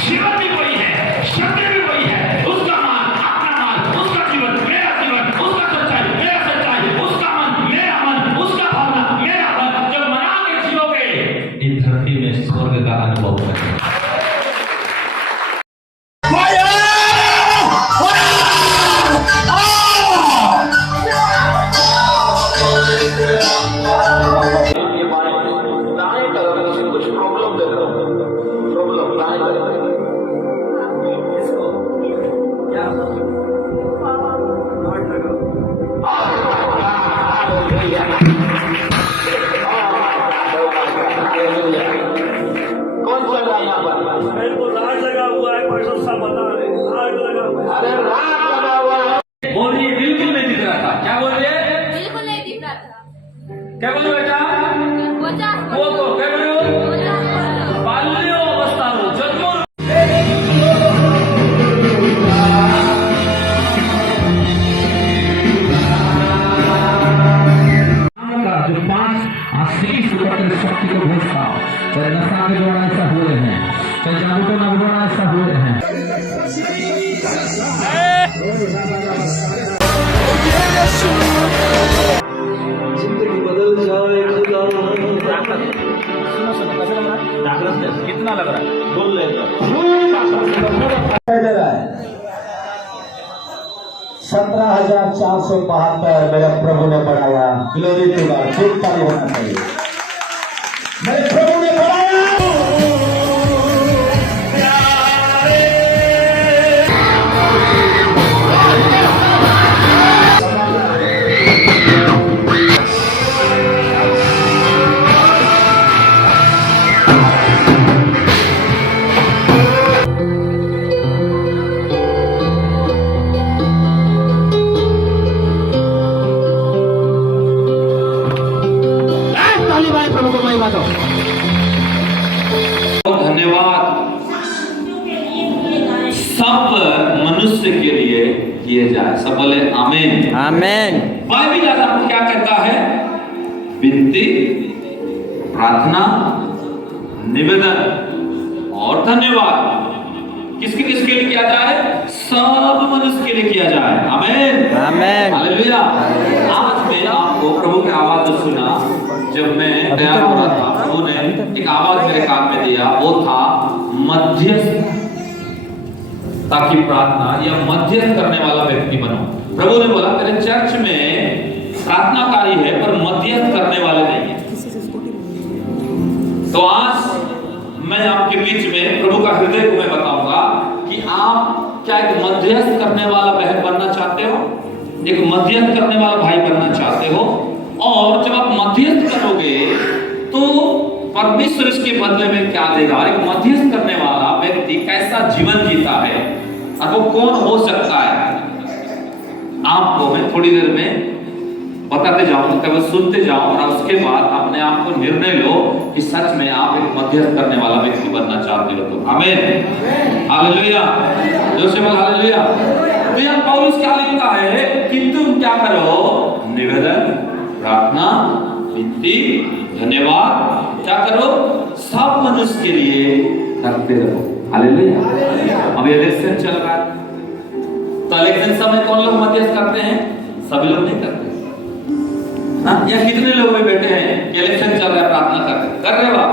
जीवन भी वही है, शक्ति भी वही है। उसका मान अपना मान, उसका जीवन मेरा जीवन, उसका सच्चाई मेरा सच्चाई, उसका मन मेरा मन, उसका भावना मेरा भावना। जब मना के जियोगे इस धरती में स्वर्ग का अनुभव करेंगे। बोलिए बिल्कुल नहीं दिख रहा था। क्या बोल रहे हैं? बिल्कुल नहीं दिख रहा था। क्या बोलो बेटा? वो तो क्या बोलो? बाल्य अवस्था हो जन्म का जो 5 आश्री सुपत्र शक्ति को घोषता चाहे नशा के द्वारा ऐसा हो रहे हैं, चाहे जागरूकता के द्वारा ऐसा हो रहे हैं। जिंदगी बदल जाए कितना लग रहा है? बोल लेगा 17,472 मेरे प्रभु ने बढ़ाया। ग्लोरी टू गॉड, खूब ताली होना चाहिए। मेरे प्रभु ने बढ़ाया। धन्यवाद सब मनुष्य के लिए किए जाए। सब बोले आमीन आमीन। बाइबल हमको क्या कहता है? विनती, प्रार्थना, निवेदन और धन्यवाद किसके किसके लिए किया जाए? सब मनुष्य के लिए किया जाए। आमीन आमीन। हालेलुया। आज मैं आपको प्रभु की आवाज सुना। जब मैं तैयार हो रहा था, प्रभु ने एक आवाज मेरे कान में दिया। वो था मध्यस्थ ताकि प्रार्थना या मध्यस्थ करने वाला व्यक्ति बनो। प्रभु ने बोला तेरे चर्च में प्रार्थनाकारी है पर मध्यस्थ करने वाले नहीं है। तो आज मैं आपके बीच में प्रभु का हृदय को मैं बताऊंगा कि आप क्या एक मध्यस्थ करने वाला बहन बनना चाहते हो, एक मध्यस्थ करने वाला भाई बनना चाहते हो। और जब आप मध्यस्थ करोगे तो परमेश्वर इसके बदले में क्या देगा? और एक मध्यस्थ करने वाला व्यक्ति कैसा जीवन जीता है और वो कौन हो सकता है, आपको मैं थोड़ी देर में बताते जाऊंगा। केवल सुनते जाओ और उसके बाद अपने आप को निर्णय लो कि सच में आप एक मध्यस्थ करने वाला व्यक्ति बनना चाहते हो तो। आमीन हालेलुया। जोर बोल हालेलुया। तो यहाँ पौलुस क्या लिखता है कि तुम क्या करो? निवेदन, प्रार्थना, विनती, धन्यवाद क्या करो? सब मनुष्य के लिए करते रहो। हालेलुया। अभी इलेक्शन चल रहा है तो इलेक्शन समय कौन लोग मध्यस्थ करते हैं? सभी लोग नहीं करते ना। या कितने लोग भी बैठे हैं कि इलेक्शन चल रहा है प्रार्थना कर रहे हो आप?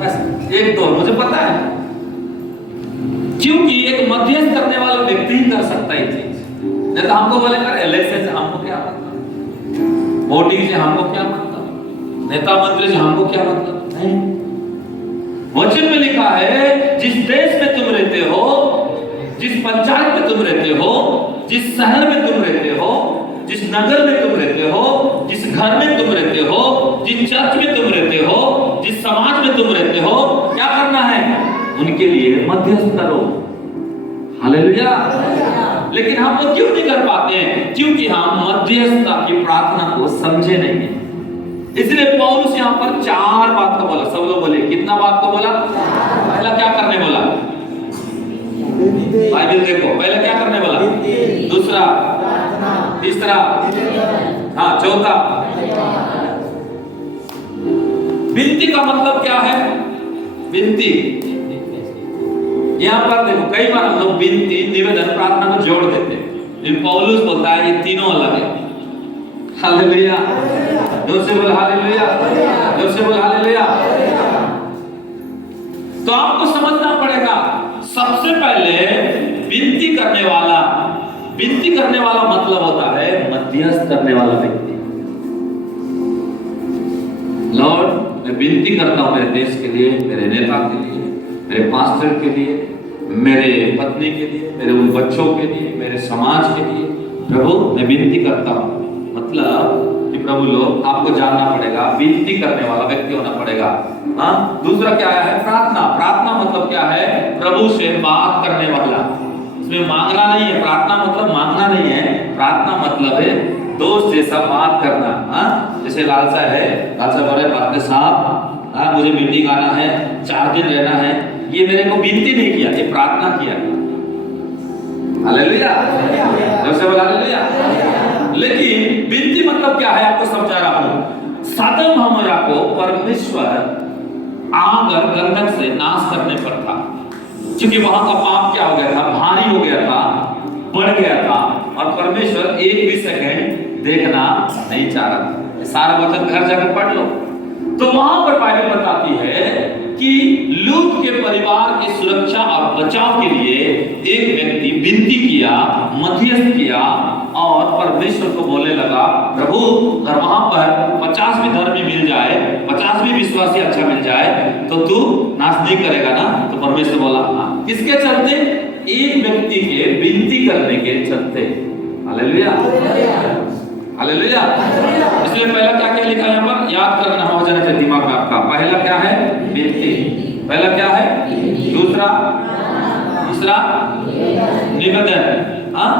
बस एक दो मुझे पता है, क्योंकि एक मध्यस्थ करने वाला व्यक्ति ही कर सकता है चीज। नहीं तो हमको बोले कर इलेक्शन से हमको क्या मतलब, वोटिंग से हमको क्या मतलब, नेता मंत्री से हमको क्या मतलब? नहीं। वचन में लिखा है जिस देश में तुम रहते हो, जिस पंचायत में तुम रहते हो, जिस शहर में तुम रहते हो, जिस नगर में तुम रहते हो, जिस घर में तुम रहते हो, जिस चर्च में तुम रहते हो, जिस समाज में तुम रहते हो, क्या करना है? उनके लिए मध्यस्थ करो। हालेलुया। लेकिन हम लोग क्यों नहीं कर पाते हैं? क्योंकि हम मध्यस्थता की प्रार्थना को समझे नहीं है। इसलिए पौलुस यहाँ पर 4 बात को बोला। सब लोग बोले कितना बात को बोला? पहला क्या करने बोला? बाइबल देखो, पहले क्या करने बोला? दूसरा, तीसरा, हाँ चौथा। विनती का मतलब क्या है? विनती यहाँ पर देखो कई बार हम लोग विनती, निवेदन, प्रार्थना को जोड़ देते हैं, लेकिन पौलुस बोलता है ये तीनों अलग है। हालेलुया, जोर से बोल हालेलुया, जोर से बोल हालेलुया। तो आपको समझना पड़ेगा, सबसे पहले विनती करने वाला मतलब होता है मध्यस्थ करने वाला व्यक्ति। लॉर्ड, मैं विनती करता हूं मेरे देश के लिए, मेरे नेता के लिए, मेरे पास्टर के लिए, मेरे पत्नी के लिए, मेरे उन बच्चों के लिए, मेरे समाज के लिए। प्रभु मैं विनती करता हूं, मतलब कि प्रभु लोग आपको जानना पड़ेगा, विनती करने वाला व्यक्ति होना पड़ेगा। हाँ, दूसरा क्या है? प्रार्थना। प्रार्थना मतलब क्या है? प्रभु से बात करने वाला। इसमें मांगना नहीं है, प्रार्थना मतलब मांगना नहीं है, प्रार्थना मतलब है दोस्त जैसा बात करना। हाँ, जैसे लालसा है, लालसा बोले पास्टर साहब, हाँ मुझे मीटिंग आना है, 4 दिन रहना है, ये मेरे को विनती नहीं किया, ये प्रार्थना किया। हालेलुया, जैसे बोला हालेलुया। लेकिन विनती मतलब क्या है आपको समझा रहा हूं। सदम हमरा को परमेश्वर आग और गंधक से नाश करने पर था, क्योंकि वहां का पाप क्या हो गया था? भारी हो गया था, बढ़ गया था, और परमेश्वर एक भी सेकंड देखना नहीं चाह रहा था। सारा वचन घर जाकर पढ़ लो, तो वहां पर बाइबल बताती है कि लूत के परिवार की सुरक्षा और बचाव के लिए एक व्यक्ति विनती किया, मध्यस्थ किया, और परमेश्वर को बोलने लगा, प्रभु अगर वहां पर 50 भी धर्मी मिल जाए, 50 भी विश्वासी अच्छा मिल जाए, तो तू नाश नहीं करेगा ना? तो परमेश्वर बोला हाँ। किसके चलते? एक व्यक्ति के विनती करने के चलते। Hallelujah, hallelujah. इसलिए पहला क्या क्या लिखा है यहाँ पर? याद करना हो जाना चाहिए दिमाग में आपका। पहला क्या है? विनती। पहला क्या है? दूसरा, तीसरा निवेदन। हाँ,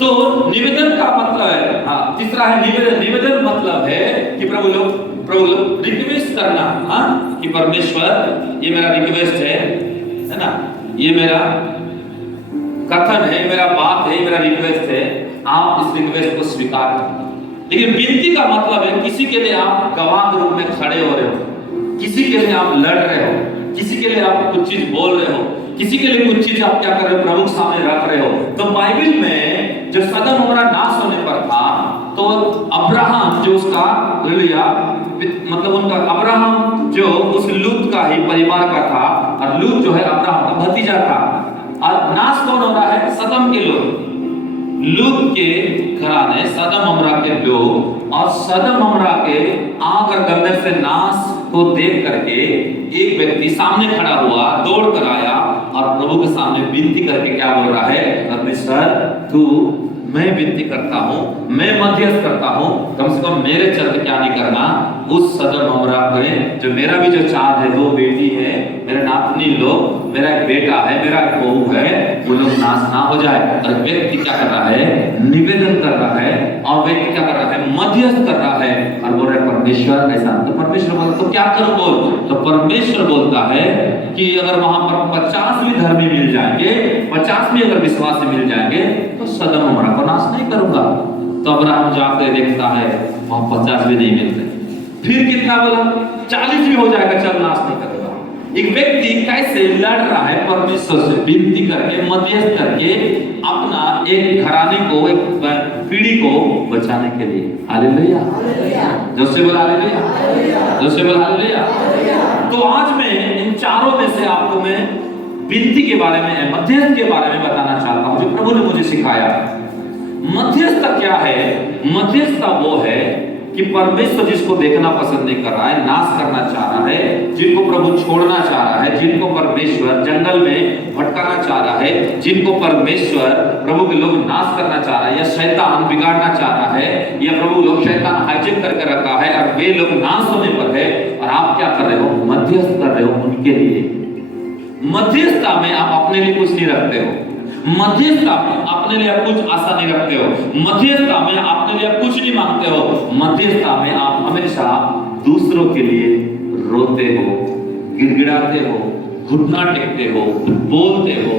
तो निवेदन का मतलब है, हाँ तीसरा है निवेदन। निवेदन मतलब है कि प्रभु लोग रिक्वेस्ट करना। हाँ, कि परमेश्वर ये मेरा रिक्वेस्ट है ना, ये मेरा कथन है, मेरा बात है, मेरा रिक्वेस्ट है, आप इस रिक्वेस्ट को स्वीकार करें। लेकिन विनती का मतलब है किसी के लिए आप गवाह के रूप में खड़े हो रहे हो, किसी के लिए आप लड़ रहे हो, किसी के लिए आप कुछ चीज बोल रहे हो, किसी के लिए कुछ चीज आप क्या कर रहे हो? प्रभु सामने रख रहे हो। तो बाइबल में जो सदम अमोरा नाश होने पर था, तो अब्राहम जो उसका मतलब उनका अब्राहम जो उस लूत का ही परिवार का था, और लूत जो है अब्राहम का भतीजा था। और नाश कौन हो रहा है? सदम के लोग, लूत के घराने, सदम अमरा के लोग। और सदम अमरा के आग और गंधक से नाश को देख करके एक व्यक्ति सामने खड़ा हुआ, दौड़ कर आया और प्रभु के सामने विनती करके क्या बोल रहा है? परमेश्वर तू, मैं विनती करता हूँ, मैं मध्यस्थ करता हूँ, कम से कम मेरे चलते क्या नहीं करना, उस सदम अमरा में जो मेरा भी जो चार है, 2 बेटी है, मेरे नातनी लोग, मेरा एक बेटा है, मेरा एक बहू है, वो लोग नाश ना हो जाए। और व्यक्ति क्या कर रहा है? निवेदन कर रहा है, और व्यक्ति क्या कर रहा है? मध्यस्थ कर रहा है, और बोल रहा है परमेश्वर ऐसा। तो परमेश्वर बोलता तो क्या करूं बोल? तो परमेश्वर बोलता है कि अगर वहां पर 50 भी धर्मी मिल जाएंगे, 50 भी अगर विश्वासी मिल जाएंगे, तो सदम अमरा को नाश नहीं करूंगा। तो अब्राहम जाकर देखता है वहां 50 भी नहीं मिलते। फिर कितना बोला? 40 भी हो जाएगा, चल नाश नहीं करूंगा। एक व्यक्ति कैसे लड़ रहा है परमेश्वर से, विनती करके, मध्यस्थ करके, अपना एक घराने को, एक पीढ़ी को बचाने के लिए। हालेलुया, जोसे बोला हालेलुया, जोसे बोला हालेलुया। तो आज मैं इन चारों में से आपको मैं विनती के बारे में, मध्यस्थ के बारे में बताना चाहता हूं, जो प्रभु ने मुझे सिखाया। मध्यस्थता क्या है? मध्यस्थता वो है कि परमेश्वर जिसको देखना पसंद नहीं कर रहा है, नाश करना चाह रहा है, जिनको प्रभु छोड़ना चाह रहा है, जिनको परमेश्वर जंगल में भटकाना चाह रहा है, जिनको परमेश्वर प्रभु के लोग नाश करना चाह रहा है, या शैतान बिगाड़ना चाह रहा है, या प्रभु लोग शैतान हाईजेक करके रखा है, और वे लोग नाश होने पर है, और आप क्या कर रहे हो? मध्यस्थ कर रहे हो उनके लिए। मध्यस्थता में आप अपने लिए कुछ नहीं रखते हो, मध्यस्थता में अपने लिए आप कुछ आशा नहीं रखते हो, मध्यस्थता में अपने लिए आप कुछ नहीं मांगते हो, मध्यस्थता में आप हमेशा दूसरों के लिए रोते हो, गिड़गिड़ाते हो, घुटना टेकते हो, बोलते हो,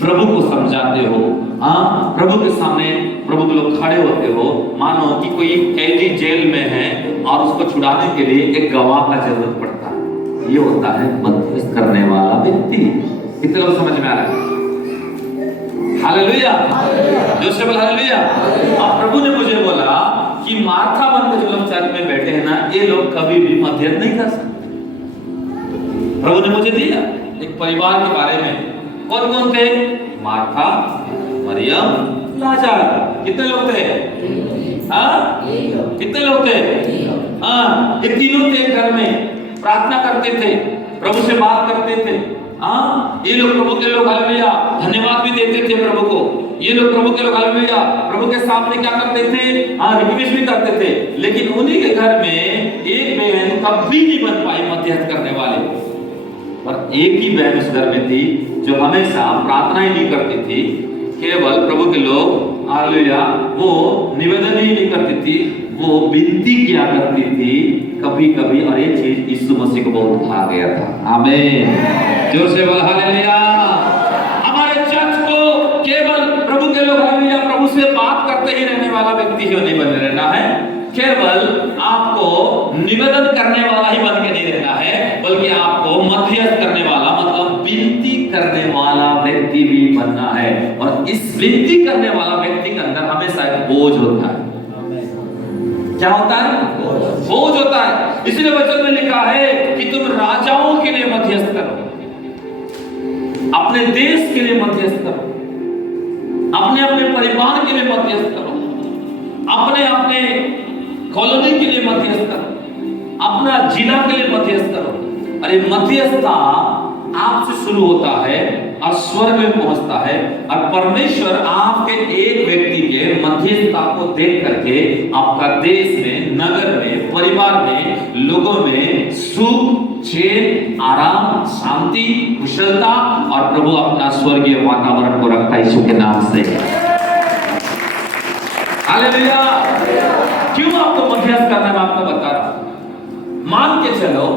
प्रभु को समझाते हो। हाँ, प्रभु के सामने प्रभु के लोग खड़े होते हो, मानो कि कोई कैदी जेल में है और उसको छुड़ाने के लिए एक गवाह का जरूरत पड़ता है। ये होता है मध्यस्थ करने वाला व्यक्ति। कितने लोग समझ में आ रहा है? हालेलुया, जोर से बोल हालेलुया। अब प्रभु ने मुझे बोला कि मार्था बनकर जो लोग चर्च में बैठे हैं ना, ये लोग कभी भी मध्यस्थ नहीं कर सकते। प्रभु ने मुझे दिया एक परिवार के बारे में, कौन कौन थे? मार्था, मरियम, लाजर। कितने लोग थे? हाँ, कितने लोग थे? हाँ, ये तीनों थे घर में, प्रार्थना करते थे, प्रभु से बात करते थे। हाँ, ये लोग प्रभु के लोग हालेलुया धन्यवाद भी देते थे प्रभु को। ये लोग प्रभु के लोग हालेलुया प्रभु के सामने क्या करते थे? हाँ, रिक्वेस्ट भी करते थे। लेकिन उन्हीं के घर में एक बहन कभी नहीं बन पाई मध्यस्थ करने वाले, और एक ही बहन उस घर में थी जो हमेशा प्रार्थना ही नहीं करती थी, केवल प्रभु के लोग हालेलुया वो निवेदन ही नहीं करती थी, वो विनती किया करती थी कभी कभी, और ये चीज यीशु मसीह को बहुत भा गया था। आमीन, जोर से बोल हालेलुया। हमारे चर्च को केवल प्रभु के लोग हालेलुया प्रभु से बात करते ही रहने वाला व्यक्ति ही नहीं बने रहना है, केवल आपको निवेदन करने वाला ही बन के नहीं रहना है, बल्कि आपको मध्यस्थ करने वाला मतलब विनती करने वाला व्यक्ति भी बनना है। और इस विनती करने वाला व्यक्ति के अंदर हमेशा एक बोझ होता है। क्या होता है? बोझ होता है। इसलिए वचन में लिखा है कि तुम राजाओं के लिए मध्यस्थ करो, अपने देश के लिए मध्यस्थ करो, अपने अपने परिवार के लिए मध्यस्थ करो, अपने अपने कॉलोनी के लिए मध्यस्थ करो, अपना जिला के लिए मध्यस्थ करो। अरे मध्यस्थता आपसे शुरू होता है और स्वर्ग में पहुंचता है, और परमेश्वर आपके एक व्यक्ति के मध्यस्थता को देख करके आपका देश में, नगर में, परिवार में, लोगों में सुख, चैन, आराम, शांति, कुशलता और प्रभु अपना स्वर्गीय वातावरण को रखता है यीशु के नाम से। हालेलुया। क्यों आपको मध्यस्थ करना मैं आपको बता रहा हूं। मान के चलो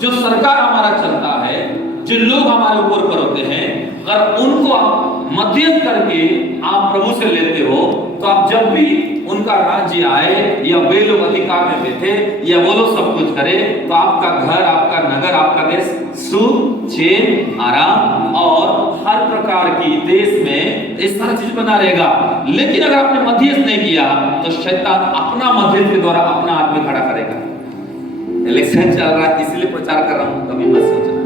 जो सरकार हमारा चलता है, जो लोग हमारे ऊपर पर होते हैं, अगर उनको आप मध्यस्थ करके आप प्रभु से लेते हो, तो आप जब भी उनका राज्य आए या वे लोग अधिकार में बैठे या वो लोग सब कुछ करे, तो आपका घर, आपका नगर, आपका देश सुख, चैन, आराम और हर प्रकार की देश में इस सारी चीज बना रहेगा। लेकिन अगर आपने मध्यस्थ नहीं किया तो शैतान अपना मध्यस्थ के द्वारा अपना आदमी खड़ा करेगा। इलेक्शन चल रहा है इसलिए प्रचार कर रहा हूं, कभी मत सोचना।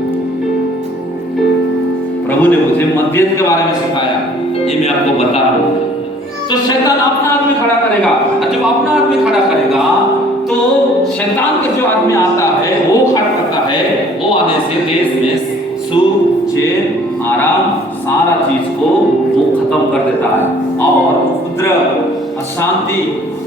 प्रभु ने मुझे मध्यस्थ के बारे में सिखाया, ये मैं आपको बता रहा हूं। तो शैतान अपना आदमी खड़ा करेगा, और जब अपना आदमी खड़ा करेगा तो शैतान का जो आदमी आता है वो खड़ा करता है, वो आने से देश में सुख, चैन, आराम, सारा चीज को वो खत्म कर देता है, और उपद्रव, अशांति,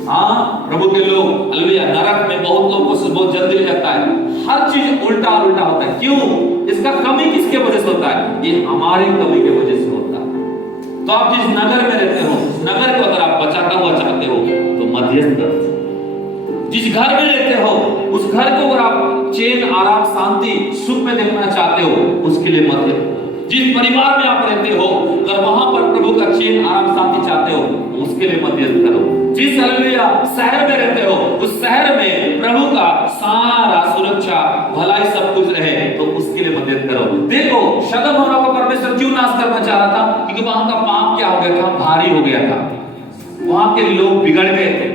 हाँ प्रभु के लोग हालेलुया नरक में बहुत लोगों को बहुत जल्दी ले जाता है। हर चीज उल्टा उल्टा होता है। क्यों? इसका कमी किसके वजह से होता है? ये हमारी कमी की वजह से होता है। तो आप जिस नगर में रहते हो, नगर को अगर आप बचाता हुआ चाहते हो तो मध्यस्थ करो। जिस घर में रहते हो उस घर को अगर आप चैन, आराम, शांति, सुख में देखना चाहते हो उसके लिए मध्यस्थ। जिस परिवार में आप रहते हो अगर वहां पर प्रभु का चैन, आराम, शांति चाहते हो उसके लिए मध्यस्थ करो। जिस हालेलुया शहर में रहते हो उस शहर में प्रभु का सारा सुरक्षा, भलाई सब कुछ रहे तो उसके लिए मदद करो। देखो सदम अमोरा को परमेश्वर क्यों नाश करना चाह रहा था? क्योंकि वहां का पाप क्या हो गया था? भारी हो गया था। वहां के लोग बिगड़ गए थे।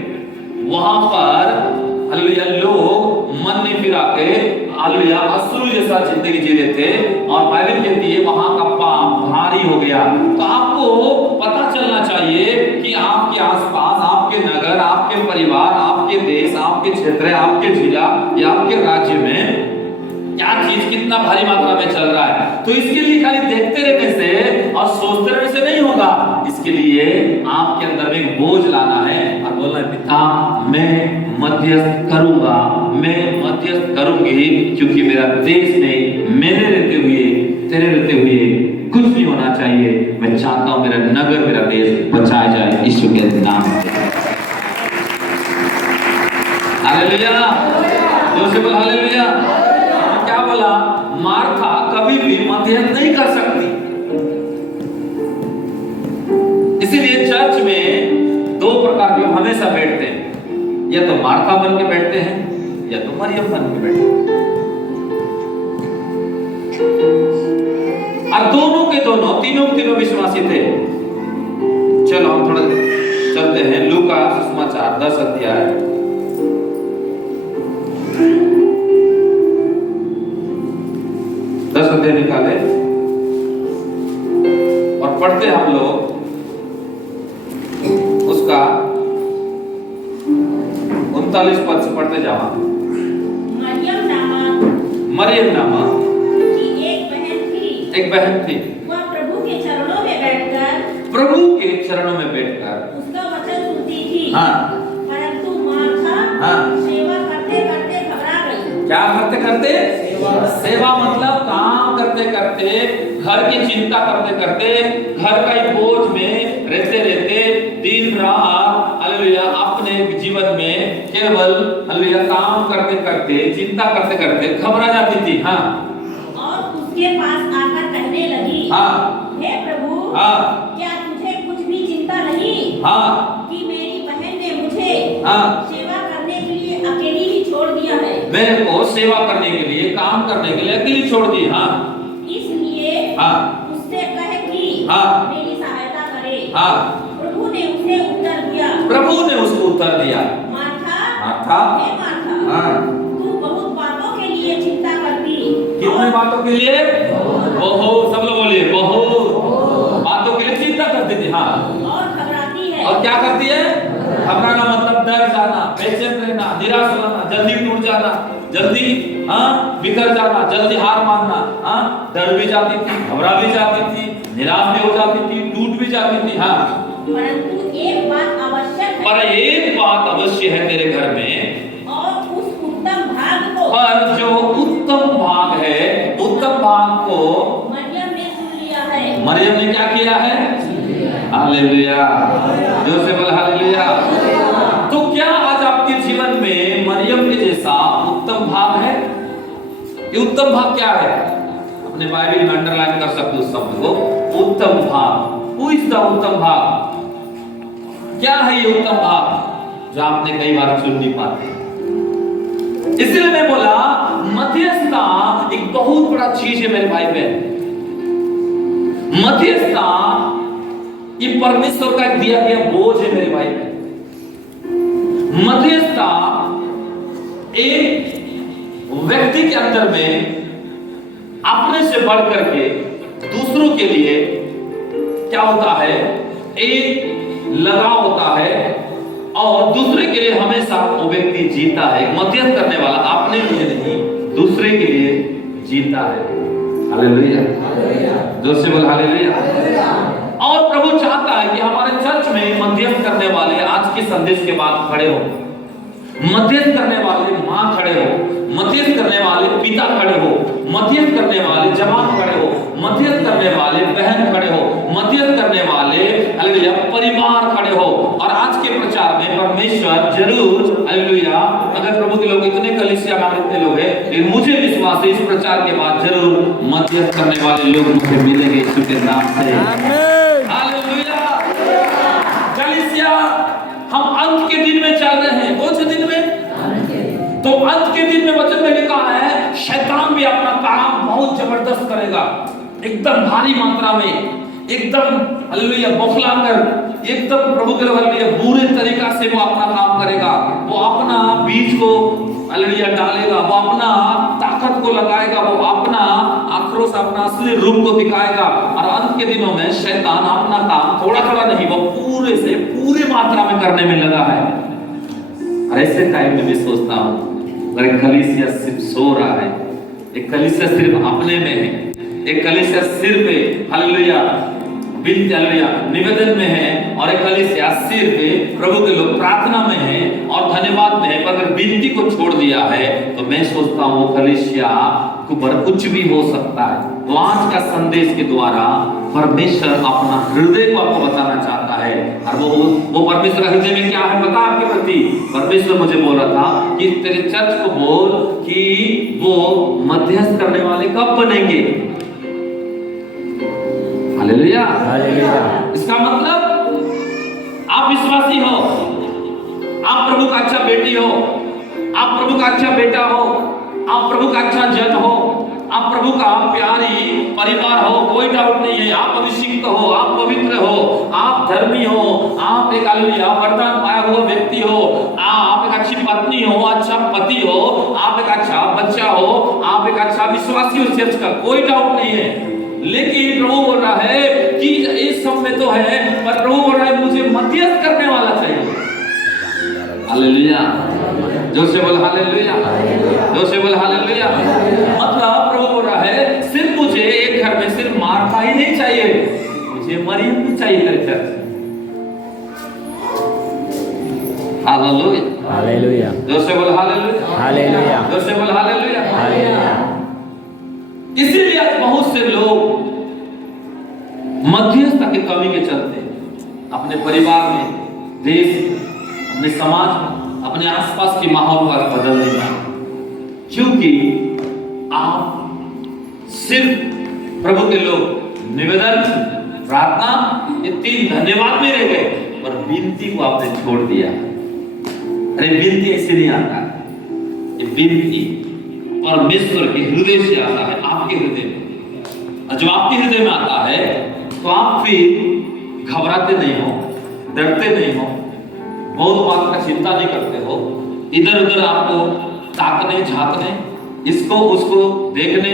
वहां पर हालेलुया लोग मन नहीं फिरा के हालेलुया अश्रु जैसा जिंदगी जी रहे थे, और बाइबल कहती है वहां का पाप भारी हो गया। तो आपको पता चलना चाहिए कि आपके आसपास, आपके नगर, आपके परिवार, आपके देश, आपके क्षेत्र, आपके जिला या आपके राज्य में क्या चीज कितना भारी मात्रा में चल रहा है। तो इसके लिए खाली देखते रहने से और सोचते रहने से नहीं होगा। इसके लिए आपके अंदर एक बोझ लाना है और बोलना है पिता मैं मध्यस्थ करूंगा, मैं मध्यस्थ करूंगी, क्योंकि मेरा देश में मेरे रहते हुए, तेरे रहते हुए कुछ नहीं होना चाहिए। मैं चाहता हूं मेरा नगर, मेरा देश बचाया जाए यीशु के नाम से। हालेलुया, जोर से बोल हालेलुया। क्या बोला? मार्था कभी भी मध्यस्थ नहीं कर सकती। इसीलिए चर्च में दो प्रकार के हमेशा बैठते हैं, या तो मार्था बन के बैठते हैं या तो मरियम बन के बैठते हैं। और दोनों के दोनों तीनों के तीनों विश्वासी थे। चलो हम थोड़ा चलते हैं लूका सुसमाचार 10 अध्याय, निकाले और पढ़ते हम लोग उसका 39 पद से पढ़ते जाओ। मरियम नामक एक बहन थी, वह प्रभु के चरणों में बैठकर उसका वचन सुनती थी। हाँ, परंतु मार्था हाँ, सेवा करते करते घबरा गई। क्या करते करते? सेवा मतलब काम करते करते, घर की चिंता करते करते, घर का ही बोझ में रहते रहते दिन रात हालेलुया अपने जीवन में केवल हालेलुया काम करते करते, चिंता करते करते घबरा जाती थी। हाँ, और उसके पास आकर कहने लगी, हाँ, हे प्रभु, हाँ, क्या तुझे कुछ भी चिंता नहीं हाँ, कि मेरी बहन ने मुझे हाँ, सेवा करने के लिए अकेली ही छोड़ दिया है? मेरे को सेवा करने के लिए, काम करने के लिए अकेली छोड़ दी। हाँ, इसलिए हाँ, उससे कहे कि हाँ, मेरी सहायता करे। हाँ, प्रभु ने उसे उत्तर दिया, प्रभु ने उसको उत्तर दिया, मार्था, मार्था, हे मार्था, हाँ, तू बहुत बातों के लिए चिंता करती। कितने बातों के लिए? बहुत, सब लोग बोलिए बहुत बातों के लिए चिंता करती थी। हाँ, और घबराती है। और क्या करती है? घबराना मतलब डर जाना, बेचैन रहना, निराश होना, जल्दी टूट जाना, जल्दी हाँ बिखर जाना, जल्दी हार मानना। हाँ, डर भी जाती थी, घबरा भी जाती थी, निराश भी हो जाती थी, टूट भी जाती थी। हाँ, परंतु एक बात आवश्यक है, पर एक बात अवश्य है तेरे घर में, और उस उत्तम भाग को, पर जो उत्तम भाग है, उत्तम भाग को मरियम ने सुन लिया है। मरियम ने क्या किया है? हालेलुया, जोर से बोल हालेलुया। तो क्या आज आपके जीवन में मरियम के जैसा उत्तम भाग है? ये उत्तम भाग क्या है? अपने बाइबल में अंडरलाइन कर सकते हो उस शब्द को, उत्तम भाग। Who is the उत्तम भाग? क्या है ये उत्तम भाग जो आपने कई बार चुन नहीं पाते? इसलिए मैं बोला मध्यस्थता एक बहुत बड़ा चीज है मेरे भाई बहन। मध्यस्थता ये परमेश्वर का दिया गया बोझ है मेरे भाई बहन। मध्यस्थता एक व्यक्ति के अंदर में अपने से बढ़ करके दूसरों के लिए क्या होता है, एक लगाव होता है और दूसरे के लिए हमेशा वो व्यक्ति जीता है। मध्यस्थ करने वाला अपने लिए नहीं दूसरे के लिए जीता है। हालेलुया, जोर से बोल हालेलुया। और प्रभु चाहता है कि हमारे चर्च में मध्यस्थ करने वाले आज के संदेश के बाद खड़े हो, मध्यस्थ करने वाले मां खड़े हो, मध्यस्थ करने वाले पिता खड़े हो, मध्यस्थ करने वाले जवान खड़े हो, मध्यस्थ करने वाले बहन खड़े हो, मध्यस्थ करने वाले हालेलुया परिवार खड़े हो। और आज के प्रचार में परमेश्वर जरूर हालेलुया, अगर प्रभु के लोग इतने कलीसिया में इतने लोग हैं, लेकिन मुझे विश्वास है इस प्रचार के बाद जरूर मध्यस्थ करने वाले लोग मुझे मिलेंगे यीशु के नाम से। हालेलुया। कलीसिया हम अंत के दिन में चल रहे हैं। कौन से दिन में? तो अंत के दिन में वचन में लिखा है शैतान भी अपना काम बहुत जबरदस्त करेगा, एकदम भारी मात्रा में, एकदम हालेलुया बौखलाकर, एकदम प्रभु के हालेलुया बुरे तरीका से वो अपना काम करेगा। वो अपना बीज को हालेलुया डालेगा, वो अपना ताकत को लगाएगा, वो अपना आक्रोश, अपना असली रूप को दिखाएगा। और अंत के दिनों में शैतान अपना काम थोड़ा थोड़ा नहीं, वो पूरे से पूरी मात्रा में करने में लगा है। और ऐसे टाइम में भी सोचता हूँ अगर कलीसिया सिर्फ सो रहा है, एक कलीसिया सिर्फ अपने में है, एक कलीसिया सिर्फ हालेलुया बिनती हालेलुया निवेदन में है, और एक कलीसिया सिर्फ प्रभु के लोग प्रार्थना में है और धन्यवाद में है, पर अगर बिनती को छोड़ दिया है तो मैं सोचता हूँ वो कलीसिया पर कुछ भी हो सकता है। तो आज का संदेश के द्वारा परमेश्वर अपना हृदय को आपको बताना चाहता है। और वो परमेश्वर हृदय में क्या है पता आपके प्रति? परमेश्वर मुझे बोल रहा था कि तेरे चर्च को बोल कि वो मध्यस्थ करने वाले कब बनेंगे। Hallelujah, hallelujah. इसका मतलब आप विश्वासी हो, आप प्रभु का अच्छा बेटी हो, आप प्रभु का अच्छा बेटा हो, आप प्रभु का अच्छा जन हो, आप प्रभु का प्यारी परिवार हो, कोई डाउट नहीं है। आप अभिषिक्त हो, आप पवित्र हो, आप धर्मी हो, आप एक हालेलुया वरदान पाया हुआ व्यक्ति हो, आप एक अच्छी पत्नी हो, अच्छा पति हो, आप एक अच्छा बच्चा हो, आप एक अच्छा विश्वासी हो चर्च का, कोई डाउट नहीं है। लेकिन प्रभु बोल रहा है कि इस सब में तो है, पर प्रभु बोल रहा है मुझे मध्यस्थ करने वाला चाहिए। हालेलुया, जो से बोल हालेलुया, जो से बोल हालेलुया। मतलब प्रभु बोल रहा है सिर्फ मुझे एक घर में सिर्फ मार्था ही नहीं चाहिए, मुझे मरियम भी चाहिए तेरे चर्च। हालेलुया, हालेलुया, जो से बोल हालेलुया, हालेलुया, जो से बोल हालेलुया, हालेलुया। इसीलिए आज बहुत से लोग मध्यस्थता की कमी के चलते अपने परिवार में, देश, अपने समाज में, अपने आसपास के माहौल को बदल नहीं पाते, क्योंकि आप सिर्फ प्रभु के लोग निवेदन, प्रार्थना, ये 3 धन्यवाद में रह गए, पर विनती को आपने छोड़ दिया। अरे विनती ऐसे नहीं आता है, ये विनती परमेश्वर के हृदय से आता है, आपके हृदय में। और जब आपके हृदय में आता है तो आप फिर घबराते नहीं हो, डरते नहीं हो, बहुत बात का चिंता नहीं करते हो, इधर उधर आपको ताकने झांकने, इसको उसको देखने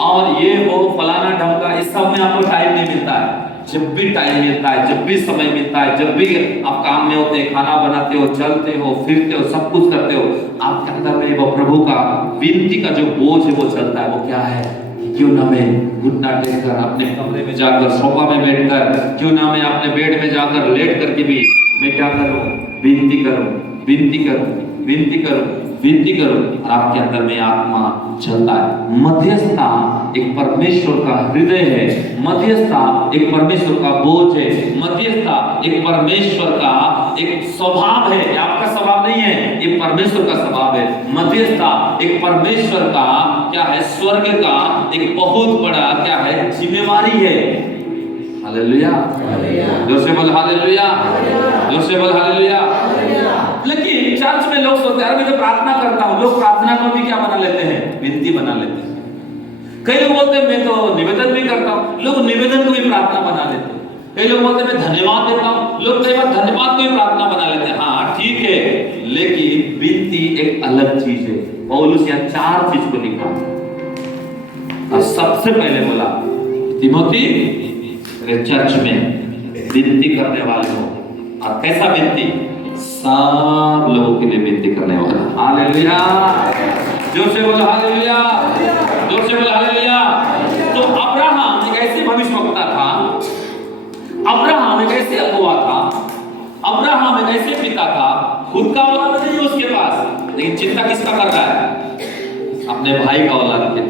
और ये वो फलाना ढंका, इस सब में आपको टाइम नहीं मिलता है। जब भी टाइम मिलता है, जब भी समय मिलता है, जब भी आप काम में होते हैं, खाना बनाते हो, चलते हो, फिरते हो, सब कुछ करते हो, आपके अंदर में वो प्रभु का विनती का जो बोझ है वो चलता है। वो क्या है? क्यों ना मैं घुटना टेककर अपने कमरे में जाकर, सोफा में बैठकर, क्यों ना मैं अपने बेड में जाकर लेट करके भी मैं क्या करूं? विनती करूं, विनती करूं, विनती करूं, विनती करूं। और आपके अंदर में आत्मा चलता है। मध्यस्थता एक परमेश्वर का हृदय है, मध्यस्थता एक परमेश्वर का बोझ है, मध्यस्थता एक परमेश्वर का एक स्वभाव है। आपका स्वभाव नहीं है, ये परमेश्वर का स्वभाव है। मध्यस्थता एक परमेश्वर का क्या है? स्वर्ग का एक बहुत बड़ा क्या है? जिम्मेवारी है। हालेलुया, जोर से बोल हालेलुया, जोर से बोल हालेलुया। लेकिन चर्च में लोग सोचते हैं, मैं तो प्रार्थना करता हूँ, लोग प्रार्थना को भी क्या बना लेते हैं? विनती बना लेते हैं। कई लोग बोलते हैं मैं तो निवेदन भी करता हूँ, लोग निवेदन को भी प्रार्थना बना लेते हैं। कई लोग बोलते हैं मैं धन्यवाद देता हूँ, लोग कई बार धन्यवाद को भी प्रार्थना बना लेते हैं। हाँ ठीक है, लेकिन विनती एक अलग चीज है। पौलुस यहाँ 4 चीज को लिखा और सबसे पहले बोला तिमोथी चर्च में विनती करने वाले हो। और कैसा विनती? सब लोगों के लिए विनती करने वाला। हालेलुया, जोर से बोलो हालेलुया, जोर से बोलो हालेलुया। तो अब्राहम एक ऐसे भविष्यवक्ता था, अब्राहम एक ऐसे अगुवा था, अब्राहम एक ऐसे पिता था, खुद का औलाद नहीं उसके पास, लेकिन चिंता किसका कर रहा है? अपने भाई का औलाद के।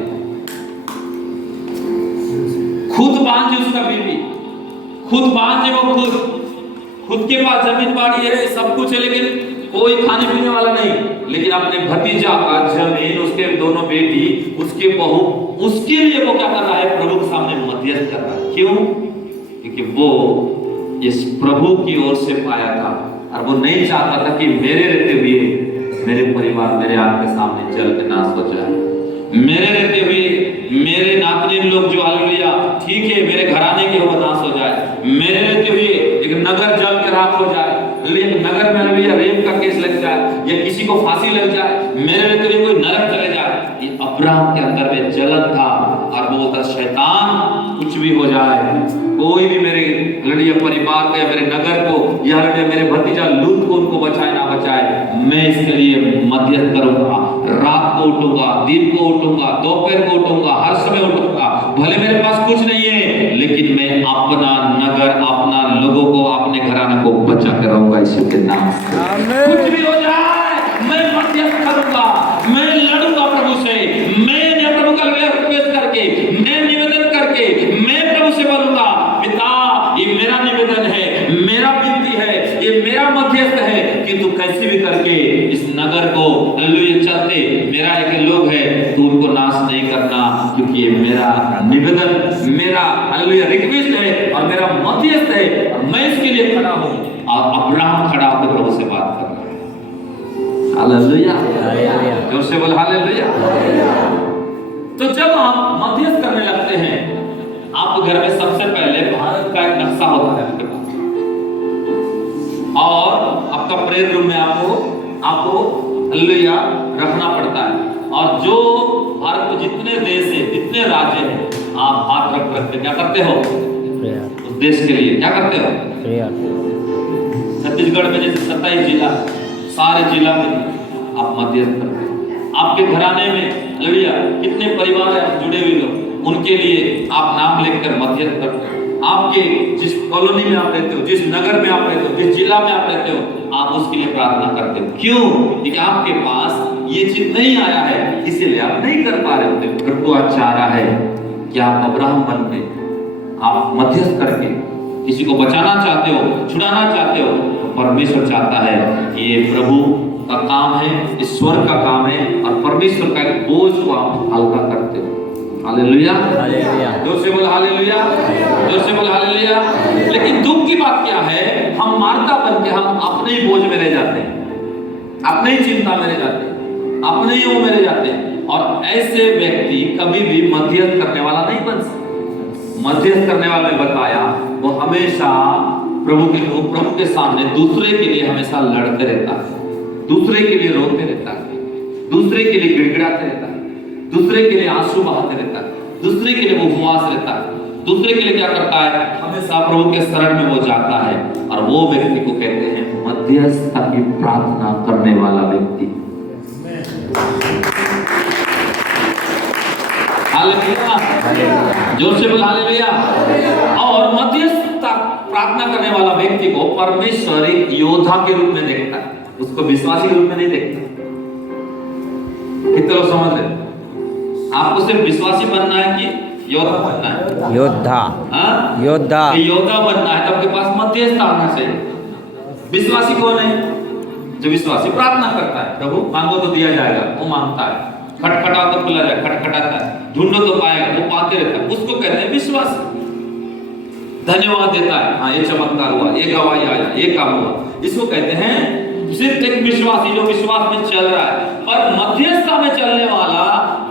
खुद बांझ उसका बीवी, खुद बांझ है वो, खुद के पास जमीन बाड़ी है, सब कुछ है, लेकिन कोई खाने पीने वाला नहीं। लेकिन अपने भतीजा का जमीन, उसके दोनों बेटी, उसके बहू, उसके लिए वो क्या कर रहा है? प्रभु के सामने मध्यस्थ कर रहा है। क्यों? क्योंकि वो इस प्रभु की ओर से पाया था और वो नहीं चाहता था कि मेरे रहते हुए मेरे परिवार मेरे आंख के सामने जल के नाश हो जाए। मेरे रहते हुए मेरे नातनी लोग जो हालेलुया ठीक है मेरे घराने के वो नाश हो जाए। मेरे रहते हुए एक नगर जल के राख हो जाए, लेकिन नगर में हालेलुया रेप का केस लग जाए या किसी को फांसी लग जाए, मेरे रहते हुए कोई नरक चले जाए। ये अब्राहम के अंदर में जलन था और वो बोलता शैतान कुछ भी हो जाए, कोई भी मेरे हालेलुया परिवार को या मेरे नगर को या हालेलुया मेरे भतीजा लूत को उनको बचाए ना बचाए, मैं इसके लिए मध्यस्थ करूंगा। रात को उठूंगा, दिन को उठूंगा, दोपहर को उठूंगा, हर समय उठूंगा। भले मेरे पास कुछ नहीं है, लेकिन मैं अपना नगर, अपना लोगों को, अपने घराने को बचा कर रहूंगा यीशु के नाम से। कुछ भी हो जाए मैं मध्यस्थ करूंगा, मैं लड़ूंगा प्रभु से, मैं प्रभु का रिक्वेस्ट करके, मैं निवेदन करके, मैं प्रभु से बोलूंगा पिता ये मेरा निवेदन है, मेरा विनती है, ये मेरा मध्यस्थ है कि तू कैसे भी करके इस नगर को हालेलुया चलते मेरा एक लोग है, तू उनको नाश नहीं करना, क्योंकि ये मेरा निवेदन, मेरा हालेलुया रिक्वेस्ट है और मेरा मध्यस्थ है और मैं इसके लिए खड़ा हूं। और अब्राहम खड़ा होकर प्रभु से बात कर रहा है। हालेलुया, जोर से बोल हालेलुया। तो जब आप मध्यस्थ करने लगते हैं आपके घर में सबसे पहले भारत का एक नक्शा होता है आपके पास, और आपका प्रेयर रूम में आपको हालेलुया रखना पड़ता है। और जो भारत में जितने देश है, जितने राज्य हैं, आप हाथ रख के क्या करते हो? उस देश के लिए क्या करते हो? छत्तीसगढ़ में जैसे 27 जिला, सारे जिला में आप मध्यस्थ करते हैं। आपके घराने में हालेलुया कितने परिवार हैं जुड़े हुए लोग, उनके लिए आप नाम लिखकर मध्यस्थ करते हैं। आपके जिस कॉलोनी में आप रहते हो, जिस नगर में आप रहते हो, जिस जिला में आप रहते हो, आप उसके लिए प्रार्थना करते हो। क्यों? क्योंकि आपके पास ये चीज नहीं आया है, इसीलिए आप नहीं कर पा रहे होते। प्रभु आज चाह रहा है कि आप अब्राहम बन के, आप मध्यस्थ करके किसी को बचाना चाहते हो, छुड़ाना चाहते हो। परमेश्वर चाहता है कि ये प्रभु का काम है, ईश्वर का काम है, और परमेश्वर का एक बोझ को आप हल्का करते हो। हालेलुया, जोर से बोल हालेलुया, जोर से बोल हालेलुया। लेकिन दुख की बात क्या है, हम मार्ता बन के हम अपने ही बोझ में रह जाते हैं, अपने ही चिंता में रह जाते हैं, अपने ही वो में रह जाते हैं। और ऐसे व्यक्ति कभी भी मध्यस्थ करने वाला नहीं बन सकता। मध्यस्थ करने वाला ने बताया, वो हमेशा प्रभु के सामने दूसरे के लिए हमेशा लड़ते रहता है, दूसरे के लिए रोते रहता है, दूसरे के लिए गिड़गिड़ाते रहता है, दूसरे के लिए आंसू बहाते रहता है, दूसरे के लिए वो उपवास रहता है, दूसरे के लिए क्या करता है? हमेशा प्रभु के शरण में वो जाता है। और वो व्यक्ति को कहते हैं मध्यस्थता की प्रार्थना करने वाला व्यक्ति। हालेलुया, जोर से बोल हालेलुया। और मध्यस्थता प्रार्थना करने वाला व्यक्ति को परमेश्वर एक योद्धा के रूप में देखता है, उसको विश्वासी के रूप में नहीं देखता। कितने लोग समझ रहे? आपको सिर्फ विश्वासी बनना है कि योद्धा बनना है? योद्धा, योद्धा, योद्धा बनना है तो आपके पास मध्यस्थ आना चाहिए। विश्वासी कौन है? जो विश्वासी प्रार्थना करता है, प्रभु मांगो तो दिया जाएगा, वो मांगता है, खटखटाओ तो खुला जाएगा, खटखटाता है, ढूंढो तो पाएगा, वो पाते रहता है, उसको कहते हैं विश्वासी। धन्यवाद देता है, हाँ ये चमत्कार हुआ, ये गवाही आया, ये काम हुआ, इसको कहते हैं सिर्फ एक विश्वासी जो विश्वास में चल रहा है। पर मध्यस्थता में चलने वाला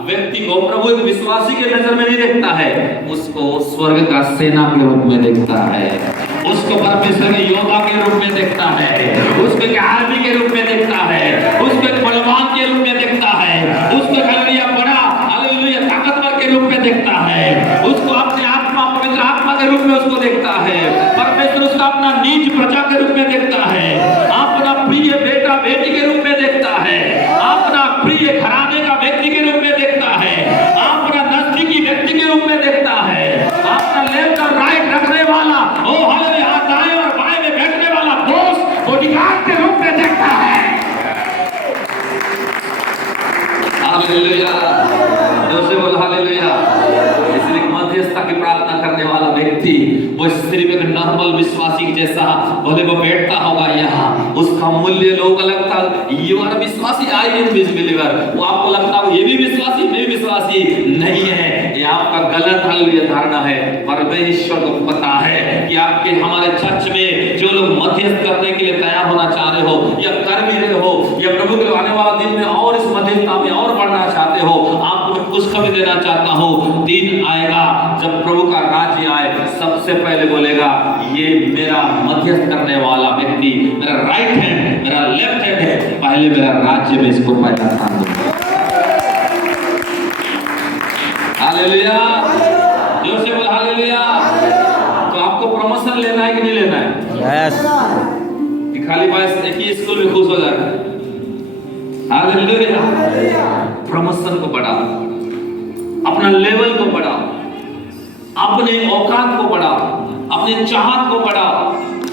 व्यक्ति को प्रभु एक विश्वासी के नजर में नहीं देखता है, उसको स्वर्ग का सेना के रूप में देखता है, उसको परमेश्वर के योद्धा के रूप में देखता है, उसको एक आर्मी के रूप में देखता है, उसको एक बलवान के रूप में देखता है, उसको हालेलुया बड़ा हालेलुया ताकतवर के रूप में देखता है, उसको अपने आत्मा पवित्र आत्मा के रूप में उसको देखता है। परमेश्वर उसको अपना नीच प्रजा के रूप में देखता है, अपना प्रिय बेटा बेटी के रूप में देखता है, अपना प्रिय घराने का व्यक्ति के रूप में देखता है, अपना नजदीकी व्यक्ति के रूप में देखता है, अपना लेफ्ट और राइट रखने वाला, ओ हालेलुया दाएं और बाएं में बैठने वाला दोस्त बॉडीगार्ड के रूप में देखता है। हालेलुया, जोर से बोल हालेलुया। इसलिए मध्यस्थता की प्रार्थना करने वाला व्यक्ति वो सिर्फ एक नॉर्मल विश्वासी जैसा भले वो बैठता होगा यहाँ, उसका मूल्य लोग लगता ये वाला विश्वासी आई एम बिलीवर, वो आपको लगता है ये भी विश्वासी मैं भी विश्वासी नहीं है। ये आपका गलत हालेलुया धारणा है। परमेश्वर को पता है कि आपके हमारे चर्च में जो लोग मध्यस्थ करने के लिए तैयार होना चाह रहे हो या कर भी रहे हो या प्रभु के आने वाला दिन में और इस मध्यस्थता में और बढ़ना चाहते हो, आपको मैं खुशखबरी देना चाहता हूँ, दिन आएगा जब प्रभु का राज्य आए, सबसे पहले बोलेगा ये मेरा मध्यस्थ करने वाला व्यक्ति मेरा राइट हैंड मेरा लेफ्ट हैंड है, पहले मेरा राज्य में इसको पहला स्थान दूंगा। हालेलुया, जोर से बोल हालेलुया। तो आपको प्रमोशन लेना है कि नहीं लेना है? यस। कि खाली बस एक ही स्कूल में खुश हो जाना है? हालेलुया। प्रमोशन को बढ़ाओ, अपना लेवल को बढ़ाओ, अपने औकात को बढ़ाओ, अपने चाहत को बढ़ाओ,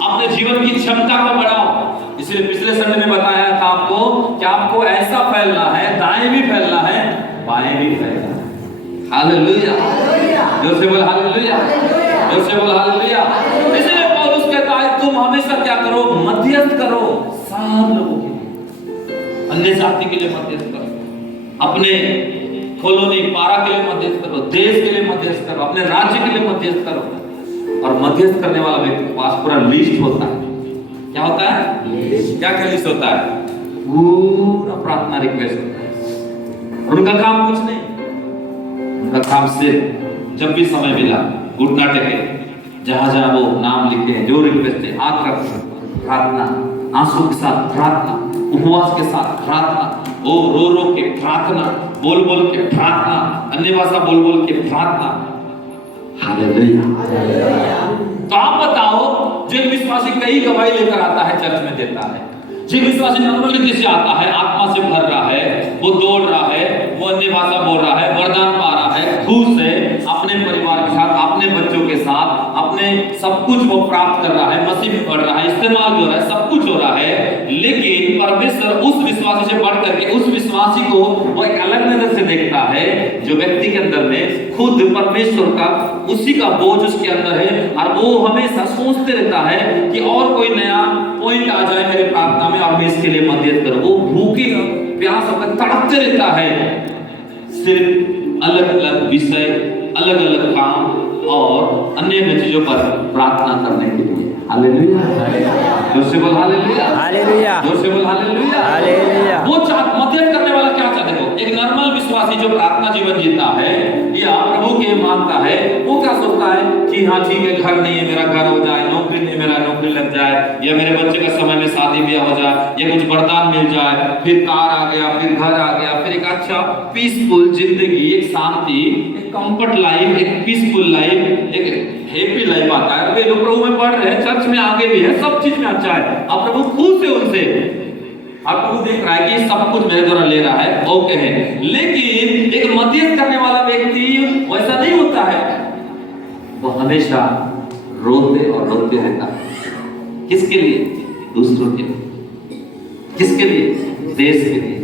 अपने जीवन की क्षमता को बढ़ाओ। इसलिए पिछले संडे में बताया था आपको कि आपको ऐसा फैलना है, दाएं भी फैलना है, बाएं भी फैलना है। हालेलुया, जोर से बोल हालेलुया, जोर से बोल हालेलुया। इसलिए पौलुस कहता है तुम हमेशा क्या करो? मध्यस्थ करो, सब लोगों के लिए, अन्य जाति के लिए मध्यस्थ करो, अपने कॉलोनी पारा के लिए मध्यस्थ करो, देश के लिए मध्यस्थ करो, अपने राज्य के लिए मध्यस्थ करो। और मध्यस्थ करने वाला व्यक्ति के पास पूरा लिस्ट होता है। क्या होता है? क्या क्या लिस्ट होता है? पूरा प्रार्थना रिक्वेस्ट होता है। उनका काम कुछ नहीं, उनका काम सिर्फ जब भी समय मिला घुटना टेके, जहां जहां वो नाम लिखे, जो रिक्वेस्ट है, हाथ रख प्रार्थना, आंसू के साथ प्रार्थना, उपवास के साथ प्रार्थना, ओ रो रो के प्रार्थना, बोल बोल के प्रार्थना, अन्य भाषा बोल बोल के प्रार्थना। हालेलुया। तो आप बताओ, जो विश्वासी कई गवाही लेकर आता है, चर्च में देता है, जो विश्वासी नॉर्मलिटी से आता है, आत्मा से भर रहा है, वो दौड़ रहा है, वो अन्य भाषा बोल रहा है, वरदान पा रहा है, खुश है, अपने परिवार के साथ, अपने बच्चों के साथ, अपने सब कुछ वो प्राप्त कर रहा है, मसीह में बढ़ रहा है, इस्तेमाल भी हो रहा है, सब कुछ हो रहा है, लेकिन परमेश्वर उस विश्वासी से बढ़ करके उस विश्वासी को वो एक अलग नजर से देखता है, जो व्यक्ति के अंदर में खुद परमेश्वर का उसी का बोझ उसके अंदर है, और वो हमेशा सोचते रहता है कि और कोई नया पॉइंट आ जाए मेरे प्रार्थना में और मैं इसके लिए मदद करूं। वो भूखे प्यास होकर तड़पते रहता है, सिर्फ अलग अलग विषय, अलग अलग काम और अन्य अन्य चीजों पर प्रार्थना करने के लिए। हालेलुया। जोर से बोल हालेलुया। हालेलुया। जोर से बोल हालेलुया। हालेलुया। वो मदद करने वाला क्या चाहते हो? एक नॉर्मल विश्वासी जो प्रार्थना जीवन जीता है या प्रभु के मानता है, वो क्या सोचता है कि हाँ ठीक है, घर नहीं है, मेरा घर हो जाए, नौकरी नहीं, मेरा नौकरी लग जाए, या मेरे बच्चे का समय में शादी ब्याह हो जाए, या कुछ वरदान मिल जाए, फिर कार आ गया, फिर घर आ गया, फिर एक अच्छा पीसफुल जिंदगी, एक शांति, एक कंफर्ट लाइफ, एक पीसफुल लाइफ, एक हैप्पी लाइफ आता है। वे लोग प्रभु में बढ़ रहे हैं, चर्च में आगे भी है, सब चीज में अच्छा है, अब प्रभु खुश है उनसे, आप प्रभु देख रहा है कि सब कुछ मेरे द्वारा ले रहा है, ओके है। लेकिन एक मध्यस्थ करने वाला व्यक्ति वैसा नहीं होता है, वो हमेशा रोते और रोते रहता है। किसके लिए? दूसरों के लिए। किसके लिए? देश के लिए।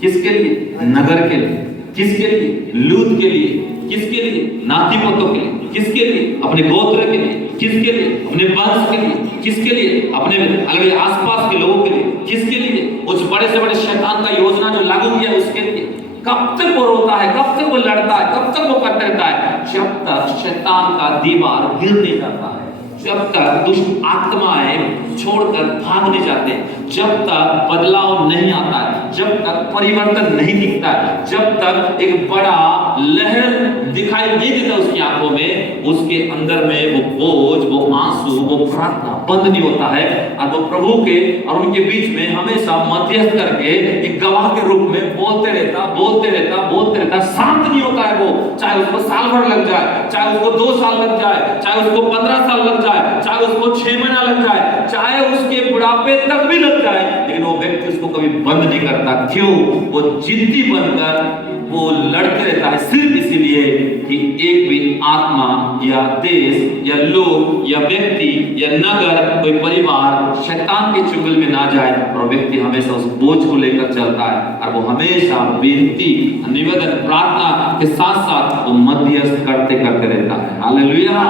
किसके लिए? नगर के लिए। किसके लिए? लूत के लिए। किसके लिए? नाती पोतों के लिए। किसके लिए? अपने गोत्र के लिए। किसके लिए? अपने वंश के लिए। किसके लिए? अपने अलग आसपास के लोगों के लिए। किसके लिए? उस बड़े से बड़े शैतान का योजना जो लागू किया उसके लिए। कब तक वो रोता है, कब तक वो लड़ता है, कब तक वो करते रहता है? जब तक शैतान का दीवार गिर नहीं जाता है, जब तक दुष्ट आत्माएं छोड़कर भाग नहीं जाते, जब तक बदलाव नहीं आता है, जब तक परिवर्तन नहीं दिखता है, जब तक एक बड़ा लहर दिखाई नहीं देता उसकी आंखों में, उसके अंदर में वो बोझ, वो आंसू, वो प्रार्थना बंद नहीं होता है, और वो प्रभु के और उनके बीच में हमेशा मध्यस्थ करके एक गवाह के रूप में बोलते रहता, शांत नहीं होता है वो, चाहे उसको साल भर लग जाए, चाहे उसको 2 साल लग जाए, चाहे उसको 15 साल लग जाए, चाहे उसको 6 महीना लग जाए, चाहे उसके बुढ़ापे तक भी लग जाए, लेकिन वो व्यक्ति उसको कभी बंद नहीं करता। क्यों? वो जिद्दी बनकर वो लड़ते रहता है, सिर्फ इसीलिए कि एक भी आत्मा या देश या लोग या व्यक्ति या नगर, कोई परिवार शैतान के चुंगल में ना जाए, और व्यक्ति हमेशा उस बोझ को लेकर चलता है, और वो हमेशा विनती, निवेदन, प्रार्थना के साथ साथ वो मध्यस्थ करते रहता है। हालेलुया।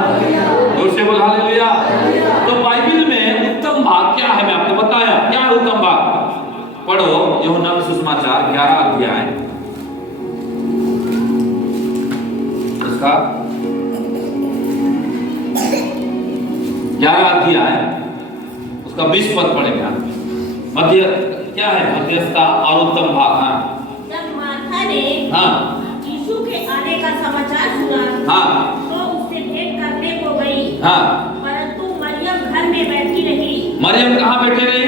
जोर से बोल हालेलुया। तो बाइबल में उत्तम भाग क्या है, मैं आपको बताया क्या है उत्तम भाग। पढ़ो यूहन्ना का सुसमाचार 11 अध्याय, उसका 11 अध्याय, उसका 20 पद पढ़ेगा। मध्य क्या है? मध्यस्थता और उत्तम भाग। हाँ, जब मार्था ने यीशु के आने का समाचार सुना, तो उससे भेंट करने को गई, परंतु मरियम घर में बैठी रही। मरियम कहाँ बैठी रही?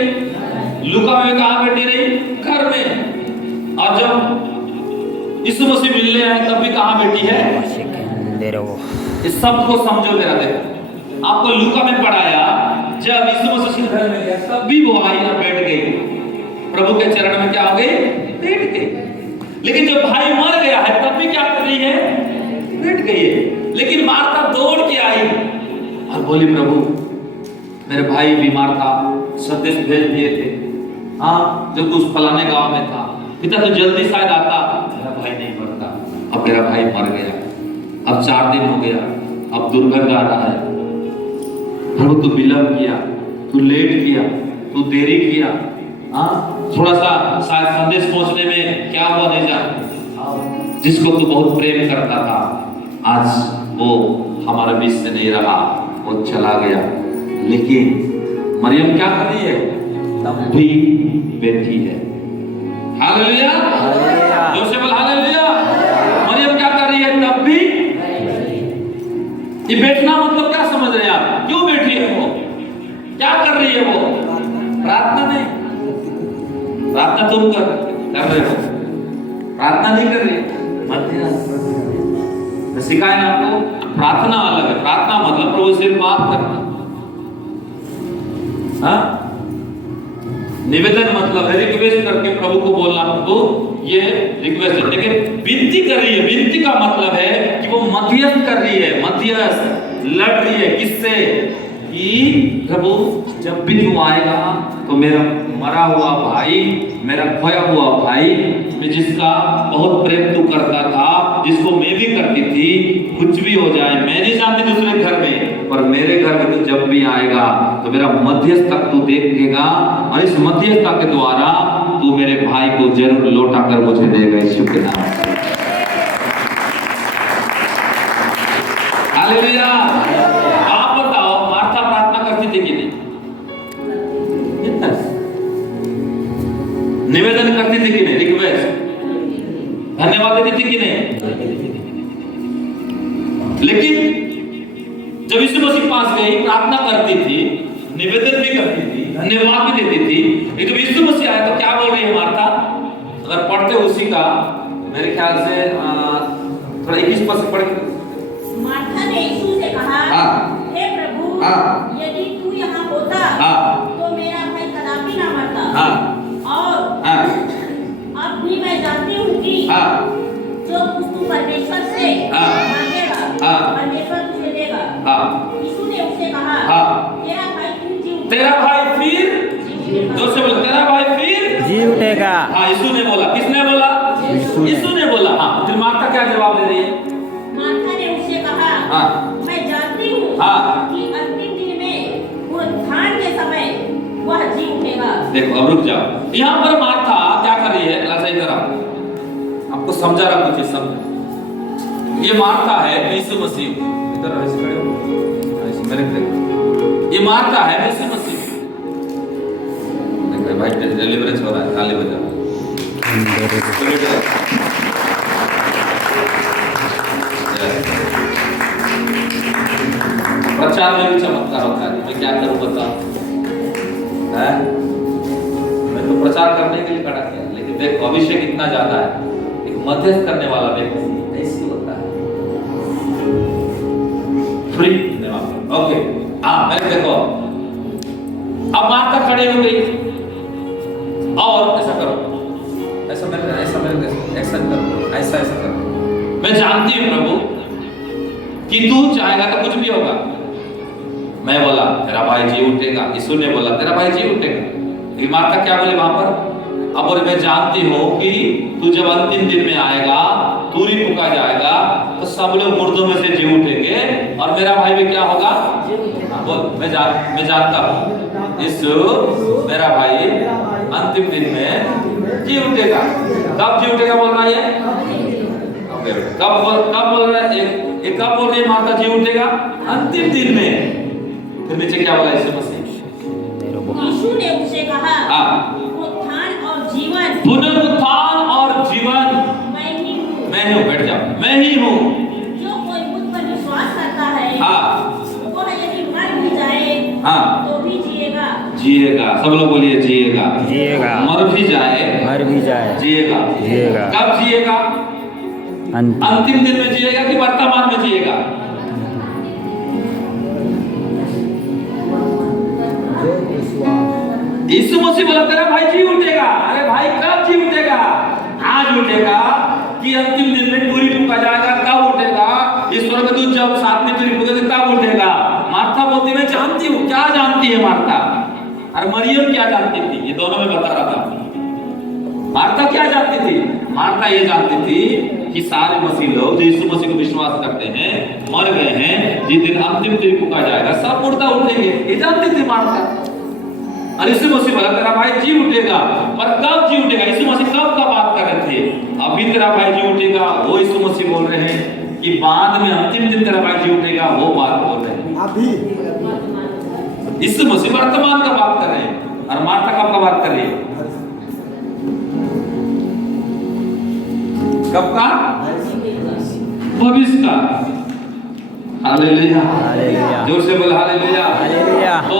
लूका में कहाँ बैठी रही? घर में। और जब यीशु मसीह मिलने आए तब भी कहाँ बैठी है? इस सब को समझो मेरा। देखो, आपको लूका में पढ़ाया, जब यीशु मसीह घर में गया तब भी वो आई और बैठ गई, प्रभु के चरण में क्या हो गई? बैठ गई। लेकिन जब भाई मर गया है तब भी क्या कर रही है? बैठ गई है। लेकिन मार्था दौड़ के आई और बोली, प्रभु मेरे भाई बीमार था, संदेश भेज दिए थे, हाँ, जब उस फलाने गांव में था, पिता तो जल्दी शायद आता, मेरा भाई नहीं मरता। अब मेरा भाई मर गया, अब 4 दिन हो गया, अब दुर्गंध आ रहा है। प्रभु तू विलंब किया, तू लेट किया, तू देरी किया, हाँ, थोड़ा सा शायद संदेश पहुंचने में क्या हुआ नहीं जाने। जिसको तू बहुत प्रेम करता था, आज वो हमारे बीच से नहीं रहा, वो चला गया। लेकिन मरियम क्या कर रही है? तब भी बैठी है। हालेलुया। जोर से बोल हालेलुया। मरियम क्या कर रही है? तब भी ये बैठना मतलब क्या समझ रहे हैं आप? क्यों बैठी है वो? क्या कर रही है वो? प्रार्थना नहीं। प्रार्थना तुम कर रहे हो, प्रार्थना नहीं कर रही। मध्यस्थ सिखाए ना आपको, प्रार्थना अलग है। प्रार्थना मतलब प्रभु से बात करना, हाँ? निवेदन मतलब है रिक्वेस्ट करके प्रभु को बोलना, प्रभु ये रिक्वेस्ट है। लेकिन विनती कर रही है, विनती का मतलब है कि वो मध्यस्थ कर रही है, मध्यस्थ लड़ रही है। किससे? कि प्रभु जब भी तू आएगा तो मेरा मरा हुआ भाई, मेरा खोया हुआ भाई, मैं जिसका बहुत प्रेम तू करता था, जिसको मैं भी करती थी, कुछ भी हो जाए मैं नहीं जानती दूसरे घर में, पर मेरे घर में तू जब भी आएगा तो मेरा मध्यस्थता तू देखेगा, और इस मध्यस्थता के द्वारा तू मेरे भाई को जरूर लौटा कर मुझे देगा। यीशु के नाम से हालेलुया। आप बताओ, मार्था प्रार्थना करती थी कि नहीं? निवेदन करती थी कि नहीं? रिक्वेस्ट, धन्यवाद देती थी कि नहीं? लेकिन जब यीशु मसीह पास गई, प्रार्थना करती थी, निवेदन भी करती थी, धन्यवाद भी देती थी। लेकिन जब यीशु मसीह आया तो क्या बोल रही है मार्था? अगर पढ़ते उसी का, मेरे ख्याल से थोड़ा 21 पद से पढ़ के। मार्था ने यीशु से कहा, हे प्रभु, यदि तू यहाँ होता तो मेरा भाई कदापि ना मरता। और अब भी मैं जानती हूँ कि जो कुछ तू परमेश्वर से मांगेगा, परमेश्वर तुझे देगा। यीशु ने उससे कहा, तेरा भाई फिर जी उठेगा। तेरा भाई फिर, जोर से बोलो, तेरा भाई फिर जी उठेगा। हाँ, यीशु ने बोला। किसने बोला? यीशु ने बोला। हाँ, फिर मार्था क्या जवाब दे रही है? मार्था ने उससे कहा, मैं जानती हूँ कि अंतिम दिन में उत्थान के समय वह जी उठेगा। देखो, अब रुक जाओ। यहाँ पर मार्था क्या कर रही है? ऐसा इधर आपको समझा रहा कुछ समझ। ये मार्था है यीशु मसीह, इधर ऐसे खड़े हो, ऐसे मेरे देखो, ये मार्था है यीशु मसीह। देखो भाई, डिलीवरेंस हो रहा है, ताली बजाओ। प्रचार में भी चमत्कार होता है। मैं क्या करूं बताओ? मैं तो प्रचार करने के लिए खड़ा किया, लेकिन देखो अभिषेक इतना ज्यादा है। एक मध्यस्थ करने वाला व्यक्ति ऐसी होता है, फ्री। ओके, मैं देखो, अब मार्था खड़ी हो गई और ऐसा करो, ऐसा मेरे एक्शन करो, ऐसा करो। मैं जानती हूँ प्रभु कि तू चाहेगा तो कुछ भी होगा। मैं बोला तेरा भाई जी उठेगा, यीशु ने बोला तेरा भाई जी उठेगा। मार्था क्या बोले वहां पर? अब और मैं जानती हूँ कि तू जब अंतिम दिन में आएगा, तूरी फूका जाएगा, तो सब लोग मुर्दों में से जी उठेंगे और मेरा भाई भी क्या होगा? बोल, मैं जानता हूँ यीशु मेरा भाई अंतिम दिन में जी उठेगा। कब जी उठेगा बोल रहा है? कब बोल रहा है? कब बोल रही है माता जी उठेगा? अंतिम दिन में। फिर नीचे क्या बोला यीशु मसीह? यीशु ने उससे कहा, उत्थान और जीवन, पुनरुत्थान और जीवन मैं ही हूँ। मैं हूँ, बैठ जाओ, मैं ही हूँ। जो कोई मुझ पर विश्वास करता है, वह यदि मर भी जाए तो भी जिएगा। जिएगा, सब लोग बोलिए जिएगा। जिएगा। मर भी जाए जिएगा। जिएगा। कब जिएगा? अंतिम दिन में जिएगा कि वर्तमान में जिएगा? यीशु मसीह बोला तेरा भाई जी उठेगा। अरे भाई कब जी उठेगा? आज उठेगा कि अंतिम दिन में पूरी फूका जाएगा तब उठेगा? ईश्वर का दूध जब साथ में पूरी फूकेगा तब उठेगा। मार्था बोलती मैं जानती हूँ। क्या जानती है मार्था? और मरियम क्या जानती थी? ये दोनों में बता रहा था। मार्था क्या जानती थी? मार्था ये जानती थी कि सारे मसीह लोग जो यीशु मसीह को विश्वास करते हैं मर गए हैं, जिस दिन अंतिम दिन फूका जाएगा सब मुर्दा उठेंगे। ये जानती थी मार्था। और यीशु मसीह बोला तेरा भाई जी उठेगा। पर कब जी उठेगा? यीशु मसीह कब का बात कर रहे थे? अभी तेरा भाई जी उठेगा वो यीशु मसीह बोल रहे हैं कि बाद में अंतिम दिन तेरा भाई जी उठेगा वो बात बोल रहे हैं। अभी यीशु मसीह वर्तमान का बात कर रहे हैं और मार्था कब का बात कर रही है? कब का? भविष्य का। हालेलुया, हालेलुया, जोर से बोल हालेलुया। हालेलुया। तो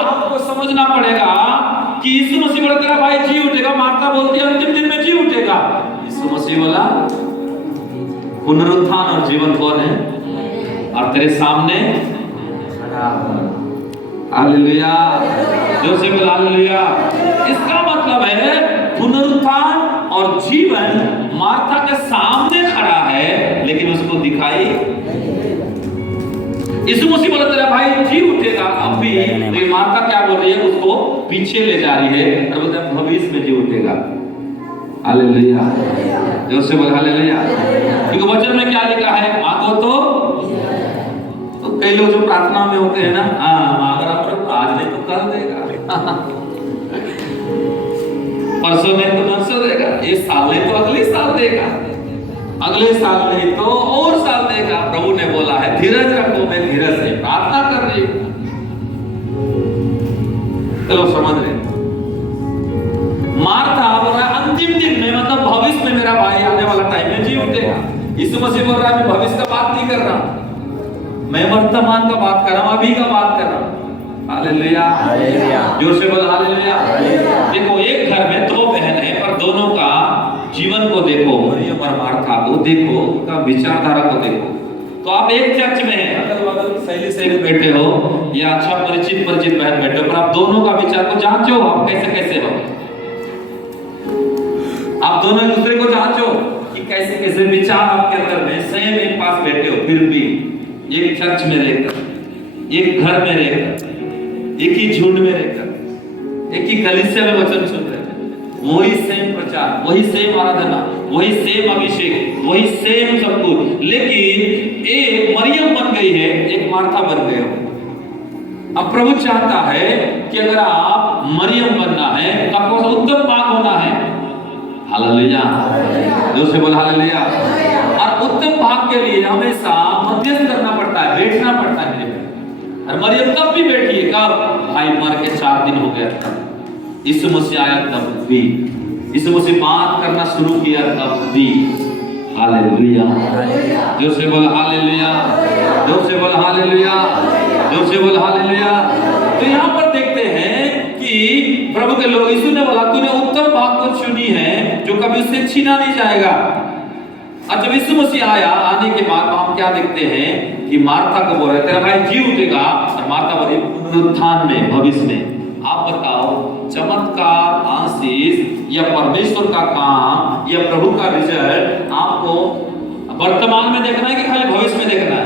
आपको समझना पड़ेगा कि यीशु मसीह बोला तेरा भाई जी उठेगा, मार्था बोलती है अंतिम दिन में जी उठेगा। यीशु मसीह बोला पुनरुत्थान और जीवन कौन है? और तेरे सामने हालेलुया, जोर से बोल हालेलुया। इसका मतलब है पुनरुत्थान और जीवन मार्था के सामने खड़ा है, लेकिन उसको दिखाई। यीशु मसीह बोला तेरा भाई जी उठेगा अब भी, लेकिन मार्था क्या बोल रही है? उसको पीछे ले जा रही है और बोलते हैं भविष्य में जी उठेगा। हालेलुया, जोर से बोल हालेलुया। क्योंकि वचन में क्या लिखा है? मांगो तो कई लोग जो प्रार्थना में होते हैं ना, मांग रहा प्रभु आज नहीं तो कल देगा, परसों नहीं तो नरसों देगा, इस साल नहीं तो अगले साल देगा, अगले साल नहीं तो और साल देगा। प्रभु ने बोला है धीरज रखो, मैं धीरज से प्रार्थना कर रही हूं। चलो समझ रहे, मार्था बोल रहा है अंतिम दिन में, मतलब भविष्य में मेरा भाई आने वाला टाइम में जी उठेगा। यीशु मसीह बोल रहा है मैं भविष्य का बात नहीं कर रहा, मैं वर्तमान का बात कर रहा हूं, अभी का बात कर रहा हूं। हालेलुया, हालेलुया, जोर से बोल हालेलुया। देखो एक घर में दो बहन है, पर दोनों का जीवन को देखो, मरियम और मार्था को देखो, उनका विचारधारा को देखो। तो आप एक चर्च में हैं, अगल बगल सहेली सहेली बैठे हो या अच्छा परिचित बहन बैठे हो, पर आप दोनों का विचार को जांचो, आप कैसे कैसे हो। आप दोनों एक दूसरे को जांचो कि कैसे कैसे विचार आपके अंदर में सेम एक पास बैठे हो, फिर भी एक चर्च में रहकर, एक घर में रहकर, एक ही झुंड में रहकर, एक ही कलीसिया में वचन सुन रहे हैं, वही सेम प्रचार, वही सेम आराधना, वही सेम अभिषेक, वही सेम सब कुछ, लेकिन एक मरियम बन गई है, एक मार्था बन गए हो। अब प्रभु चाहता है कि अगर आप मरियम बनना है तो आपको उत्तम भाग होना है। हालेलुया, जोर से बोल हालेलुया। और उत्तम भाग के लिए हमेशा मध्यस्थ करना पड़ता है, बैठना पड़ता है मेरे में। और मरियम तब भी बैठी है, कब? भाई मर के 4 दिन हो गया था, यीशु मसीह आया तब भी, यीशु मसीह बात करना शुरू किया तब भी। हालेलुया, जोर से बोल हालेलुया, जोर से बोल हालेलुया, जोर से बोल हालेलुया। तो यहाँ पर देखते हैं कि प्रभु के लोग, यीशु ने बोला तूने उत्तम भाग को चुनी है जो कभी उससे छीना नहीं जाएगा। और जब यीशु मसीह आया, आने के बाद हम क्या देखते हैं कि मार्था को बोल रहे तेरा भाई जी उठेगा, और मार्था बोली पुनरुत्थान में, भविष्य में। आप बताओ चमत्कार, आशीष या परमेश्वर का काम या प्रभु का रिजल्ट आपको वर्तमान में देखना है कि खाली भविष्य में देखना है?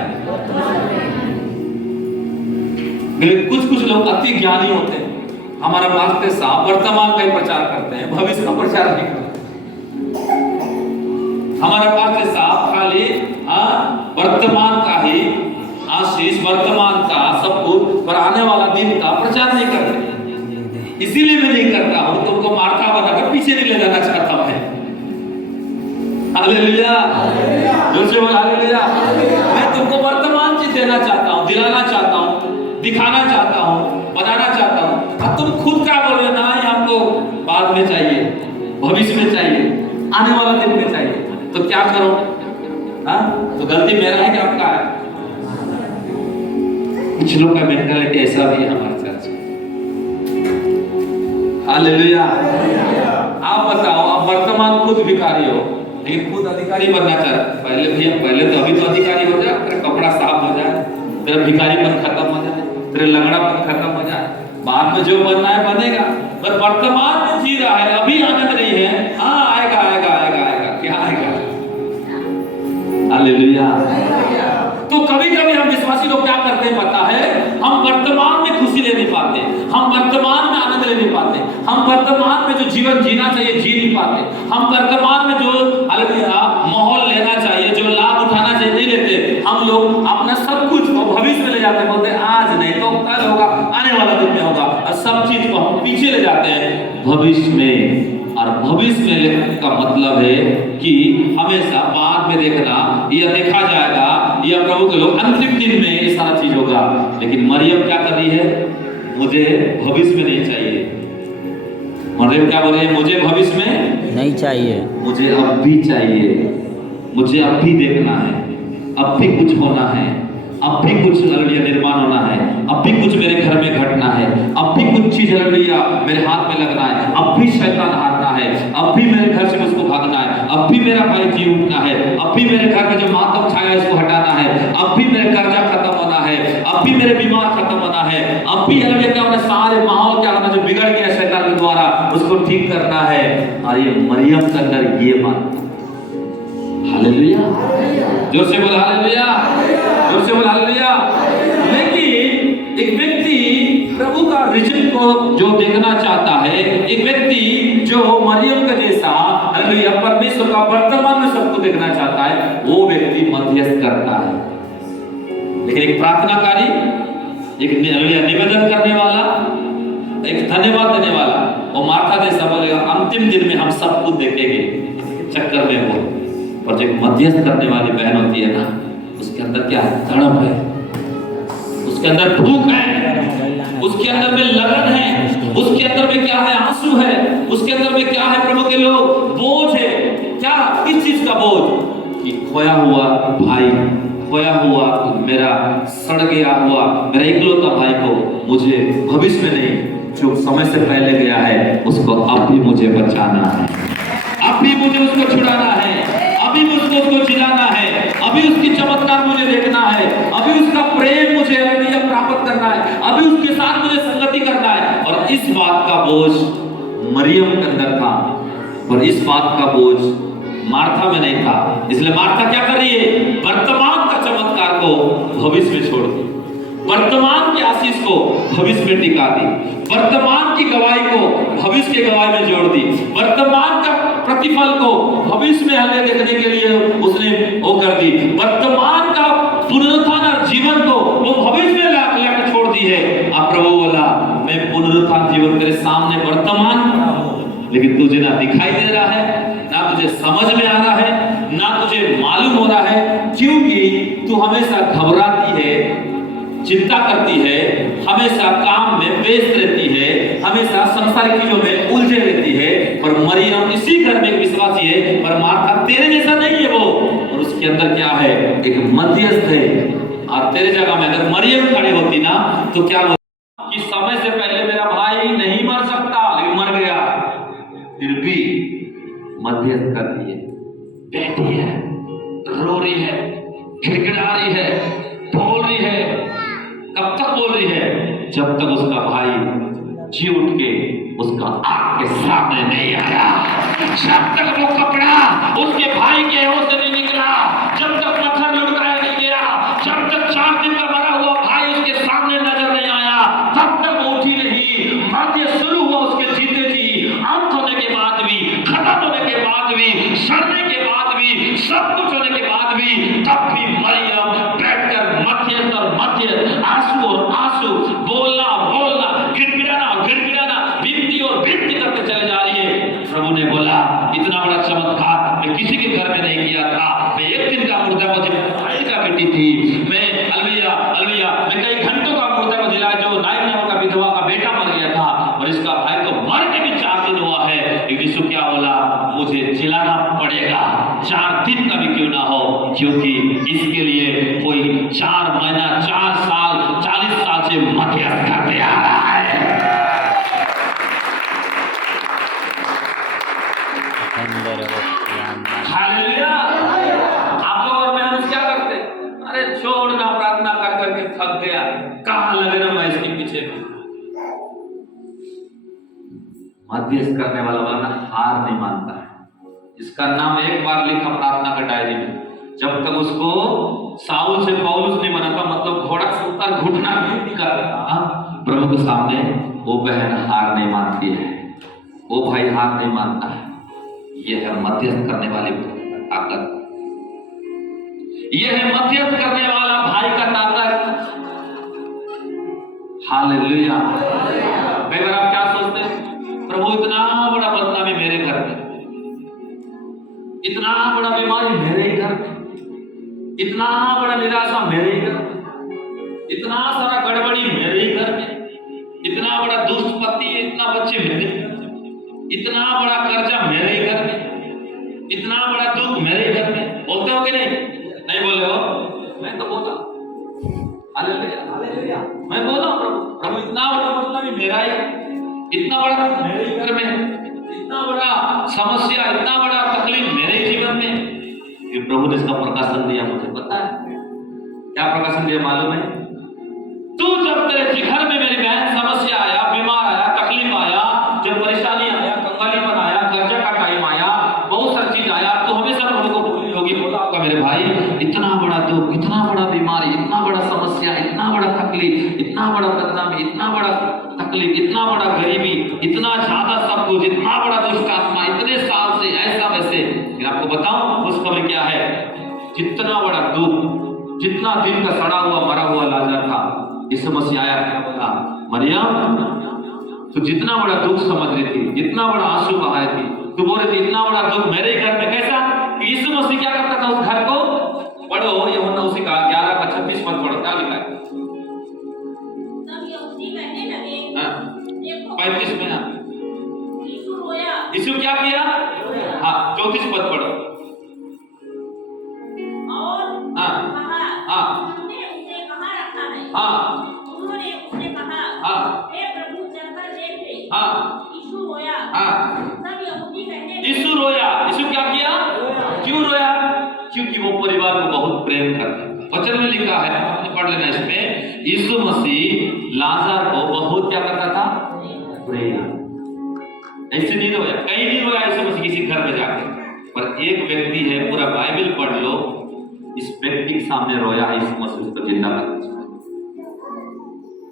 कुछ लोग अति ज्ञानी होते हैं, हमारा पास्टर साहब वर्तमान का ही प्रचार करते हैं, भविष्य का प्रचार नहीं करते। हमारा पास्टर साहब खाली वर्तमान का ही आशीष, वर्तमान का सब कुछ, पर आने वाला दिन का प्रचार नहीं करते। इसीलिए मैं नहीं करता हूं, तुमको मार्था बनाकर पीछे नहीं ले जाना चाहता मैं। हालेलुया, जोर से बोल हालेलुया। मैं तुमको वर्तमान चीज देना चाहता हूं, दिलाना चाहता हूं, दिखाना चाहता हूं, बनाना चाहता हूं। अब तुम खुद क्या बोल रहे ना, ये हमको बाद में चाहिए, भविष्य में चाहिए, आने वाला दिन में चाहिए, तो क्या करो? तो गलती मेरा है कि आपका है? कुछ लोग का मेंटालिटी ऐसा भी है हमारे चर्च में। हालेलुया। आप बताओ, आप वर्तमान खुद भिखारी हो, लेकिन खुद अधिकारी बनना चाहते हैं। पहले भैया, पहले तो अभी तो अधिकारी हो जाए, तेरा कपड़ा साफ हो जाए, तेरा भिखारीपन खत्म हो जाए, तेरा लंगड़ापन खत्म हो जाए, बाद में जो बनना है बनेगा। पर वर्तमान में जी रहा है, अभी आनंद नहीं है। हाँ आएगा आएगा आएगा आएगा, क्या आएगा? हालेलुया। तो कभी कभी हम विश्वासी लोग क्या करते हैं पता है? हम वर्तमान में खुशी ले नहीं पाते, हम वर्तमान में आनंद ले नहीं पाते, हम वर्तमान में जो जीवन जीना चाहिए जी नहीं पाते, हम वर्तमान में जो माहौल लेना चाहिए, जो लाभ उठाना चाहिए नहीं लेते। हम लोग अपना सब कुछ भविष्य में ले जाते हैं, बोलते हैं आज नहीं तो कल होगा, आने वाला दिन में होगा, और सब चीज को हम पीछे ले जाते हैं भविष्य में। और भविष्य में लेखन का मतलब है कि हमेशा बाद में देखना, या देखा जाएगा, या प्रभु के लोग अंतिम दिन में ये सारा चीज होगा। लेकिन मरियम क्या कर रही है? मुझे भविष्य में नहीं चाहिए। मरियम क्या बोल रही है? मुझे भविष्य में नहीं चाहिए, मुझे अब भी चाहिए, मुझे अब भी देखना है, अब भी कुछ होना है। अब भी कुछ हालेलुया निर्माण होना है, अब भी कुछ मेरे घर में घटना है, अब भी कुछ चीज हालेलुया मेरे हाथ में लगना है, अब भी शैतान हारना है, अब भी मेरे घर से मुझको भागना है, अब भी मेरा भाई जी उठना है, अब भी मेरे घर में जो मातम छाया है उसको हटाना है, अब भी मेरे कर्जा खत्म होना है, अब भी मेरे बीमार खत्म होना है, अब भी हालेलुया क्या होना, सारे माहौल क्या होना जो बिगड़ गया शैतान के द्वारा उसको ठीक करना है। और ये मरियम के अंदर ये बात, हालेलुया, जोर से बोल हालेलुया, जोर से बोल हालेलुया। लेकिन एक व्यक्ति प्रभु का रिजल्ट को जो देखना चाहता है, एक व्यक्ति जो मरियम का जैसा हालेलुया परमेश्वर का वर्तमान में सबको देखना चाहता है, वो व्यक्ति मध्यस्थ करता है। लेकिन एक प्रार्थनाकारी, एक निवेदन करने वाला, एक धन्यवाद देने वाला, वो मार्था जैसा बोलेगा अंतिम दिन में हम सब कुछ देखेंगे चक्कर में वो। पर जो मध्यस्थ करने वाली बहन होती है ना, उसके अंदर क्या है, तड़प है, उसके अंदर भूख है, उसके अंदर में लगन है, उसके अंदर में क्या है, आंसू है, उसके अंदर में क्या है प्रभु के लोग, बोझ है। क्या, किस चीज का बोझ? कि खोया हुआ भाई, खोया हुआ मेरा सड़ गया हुआ मेरा इकलौता भाई को मुझे भविष्य में नहीं, जो समय से पहले गया है उसको अब भी मुझे बचाना है, अब भी मुझे उसको छुड़ाना है, अभी मुझको उसको जिलाना है, अभी उसकी चमत्कार मुझे देखना है, अभी उसका प्रेम मुझे प्राप्त करना है, अभी उसके साथ मुझे संगति करना है। और इस बात का बोझ मरियम के अंदर था, और इस बात का बोझ मार्था में नहीं था। इसलिए मार्था क्या कर रही है, वर्तमान का चमत्कार को भविष्य में छोड़ दी, वर्तमान की आशीष को भविष्य में टिका दी, वर्तमान की गवाही को भविष्य के गवाही में जोड़ दी, वर्तमान का प्रतिफल को भविष्य में हमें देखने के लिए उसने वो कर दी, वर्तमान का पुनरुत्थान और जीवन को वो भविष्य में लाकर छोड़ दी है। अब प्रभु बोला, मैं पुनरुत्थान जीवन तेरे सामने वर्तमान खड़ा हूं, लेकिन तुझे ना दिखाई दे रहा है, ना तुझे समझ में आ रहा है, ना तुझे मालूम हो रहा है, क्योंकि तू हमेशा घबराती है, चिंता करती है, हमेशा काम में व्यस्त रहती है, हमेशा संसारिक चीजों में उलझे रहती है। पर मरियम इसी घर में एक विश्वासी है, पर मार्था तेरे जैसा नहीं है वो, और उसके अंदर क्या है, एक मध्यस्थ है। और तेरे जगह में अगर मरियम खड़ी होती ना, तो क्या होता कि समय से पहले मेरा भाई नहीं मर सकता, लेकिन मर गया, फिर भी मध्यस्थ करती है, बैठी है, रो रही है, गिड़गिड़ा रही है, बोल रही है। कब तक बोल रही है? जब तक उसका भाई जी उठ के उसका आंख के सामने नहीं आया, जब तक वो कपड़ा उसके भाई के होश से नहीं निकला, जब तक पत्थर लुढ़काया नहीं गया, जब तक 4 दिन का मरा हुआ भाई उसके सामने नजर नहीं आया, तब तक वो उठी नहीं। मध्य शुरू हुआ उसके जीते जी, अंत होने के बाद भी, खत्म होने के बाद भी, सड़ने के बाद भी, सब कुछ होने के बाद भी, तब भी मरियम बैठकर मध्यस्थ और मध्यस्थ, आंसू और आंसू, बोलना बोलना, गिड़गिड़ाना और गिड़गिड़ाना, विनती और विनती करते चले जा रही है। प्रभु ने बोला, इतना बड़ा चमत्कार मैं किसी के घर में नहीं किया था। मैं एक दिन का मुर्दा को भाई का बेटी थी, मैं अलविया अलविया मैं कई घंटों का मुर्दा को जिला जो नायक नामक का विधवा का बेटा मर गया था, और इसका भाई को मर के भी 4 दिन हुआ है। यीशु क्या बोला, मुझे जिलाना पड़ेगा, 4 दिन का भी क्यों ना हो, क्योंकि इसके लिए कोई 4 महीना 4 साल 40 साल से मध्यस्थ करते आ रहा है। हालेलुया। आप लोग और मैं क्या करते, अरे छोड़ना, प्रार्थना कर करके थक गया, कहाँ लगे ना मैं इसके पीछे। मध्यस्थ करने वाला वरना हार नहीं मानता है। इसका नाम एक बार लिखा प्रार्थना का डायरी में, जब तक उसको साउल से पौलुस नहीं बना था, मतलब घोड़ा से उतर घुटना भी दिखाता, प्रभु के सामने वो बहन हार नहीं मानती है, वो भाई हार नहीं मानता है। ये है मध्यस्थ करने वाली ताकत, ये है मध्यस्थ करने वाला भाई का ताकत। हालेलुया। कई बार आप क्या सोचते हैं, प्रभु इतना बड़ा बदनामी मेरे घर में, इतना बड़ा बीमारी मेरे ही घर में, इतना बड़ा निराशा मेरे ही घर में, इतना सारा गड़बड़ी मेरे ही घर में, इतना बड़ा दुष्ट पति, इतना बच्चे मेरे ही घर में, इतना बड़ा कर्जा मेरे ही घर में, इतना बड़ा दुख मेरे ही घर में। बोलते हो कि नहीं? नहीं बोले हो? मैं तो बोला। मेरा ही, इतना बड़ा मेरे ही घर में, इतना बड़ा समस्या, इतना बड़ा तकलीफ मेरे ही जीवन में। फिर प्रभु ने इसका प्रकाशन दिया, मुझे पता है क्या प्रकाशन दिया मालूम है? तू जब तेरे घर में मेरी बहन समस्या आया, बीमार आया, तकलीफ आया, जब परेशानी आया, कंगालीपन आया, कर्जा का टाइम आया, बहुत सारी चीज आया, तो हमेशा प्रभु को बोली होगी, बोला होगा मेरे भाई इतना बड़ा दुख, इतना बड़ा बीमारी, इतना बड़ा समस्या, इतना बड़ा तकलीफ, इतना बड़ा बदनामी, इतना बड़ा तकलीफ, इतना बड़ा गरीबी, इतना ज्यादा सब कुछ, इतना बड़ा दुष्ट आत्मा, इतने साल से ऐसा वैसे। फिर आपको बताऊं उस समय क्या है, जितना बड़ा दुख, जितना दिन का सड़ा हुआ मरा हुआ लाजर था, इस समस्या आया, क्या बोला मरियम, तो जितना बड़ा दुख समझ रही थी, जितना बड़ा आंसू बहा रही थी, तो बोल रही थी इतना बड़ा दुख मेरे घर में। कैसा? यीशु मसीह क्या करता था उस घर को? पढ़ो यूहन्ना उसी का 11 का 26 पद पढ़ो, क्या लिखा है? तब यहूदी कहने लगे, देखो 35 में यीशु रोया। यीशु क्या किया? हाँ 34 पद पढ़ो। और हाँ कहा, तुमने उसे कहाँ रखा है? उन्होंने उससे कहा, हे प्रभु चलकर देख ले। यीशु रोया। तब यहूदी कहने लगे, यीशु रोया। यीशु क्या किया? क्यों रोया? क्योंकि वो परिवार को बहुत प्रेम करता था। वचन में लिखा है, आपने पढ़ लेना इसमें, यीशु मसीह लाजर को बहुत क्या करता था? प्रेम। ऐसे नहीं रोया, कहीं नहीं रोया यीशु मसीह किसी घर में जाकर, पर एक व्यक्ति है, पूरा बाइबल पढ़ लो, इस व्यक्ति के सामने रोया है यीशु मसीह उसको जिंदा करना।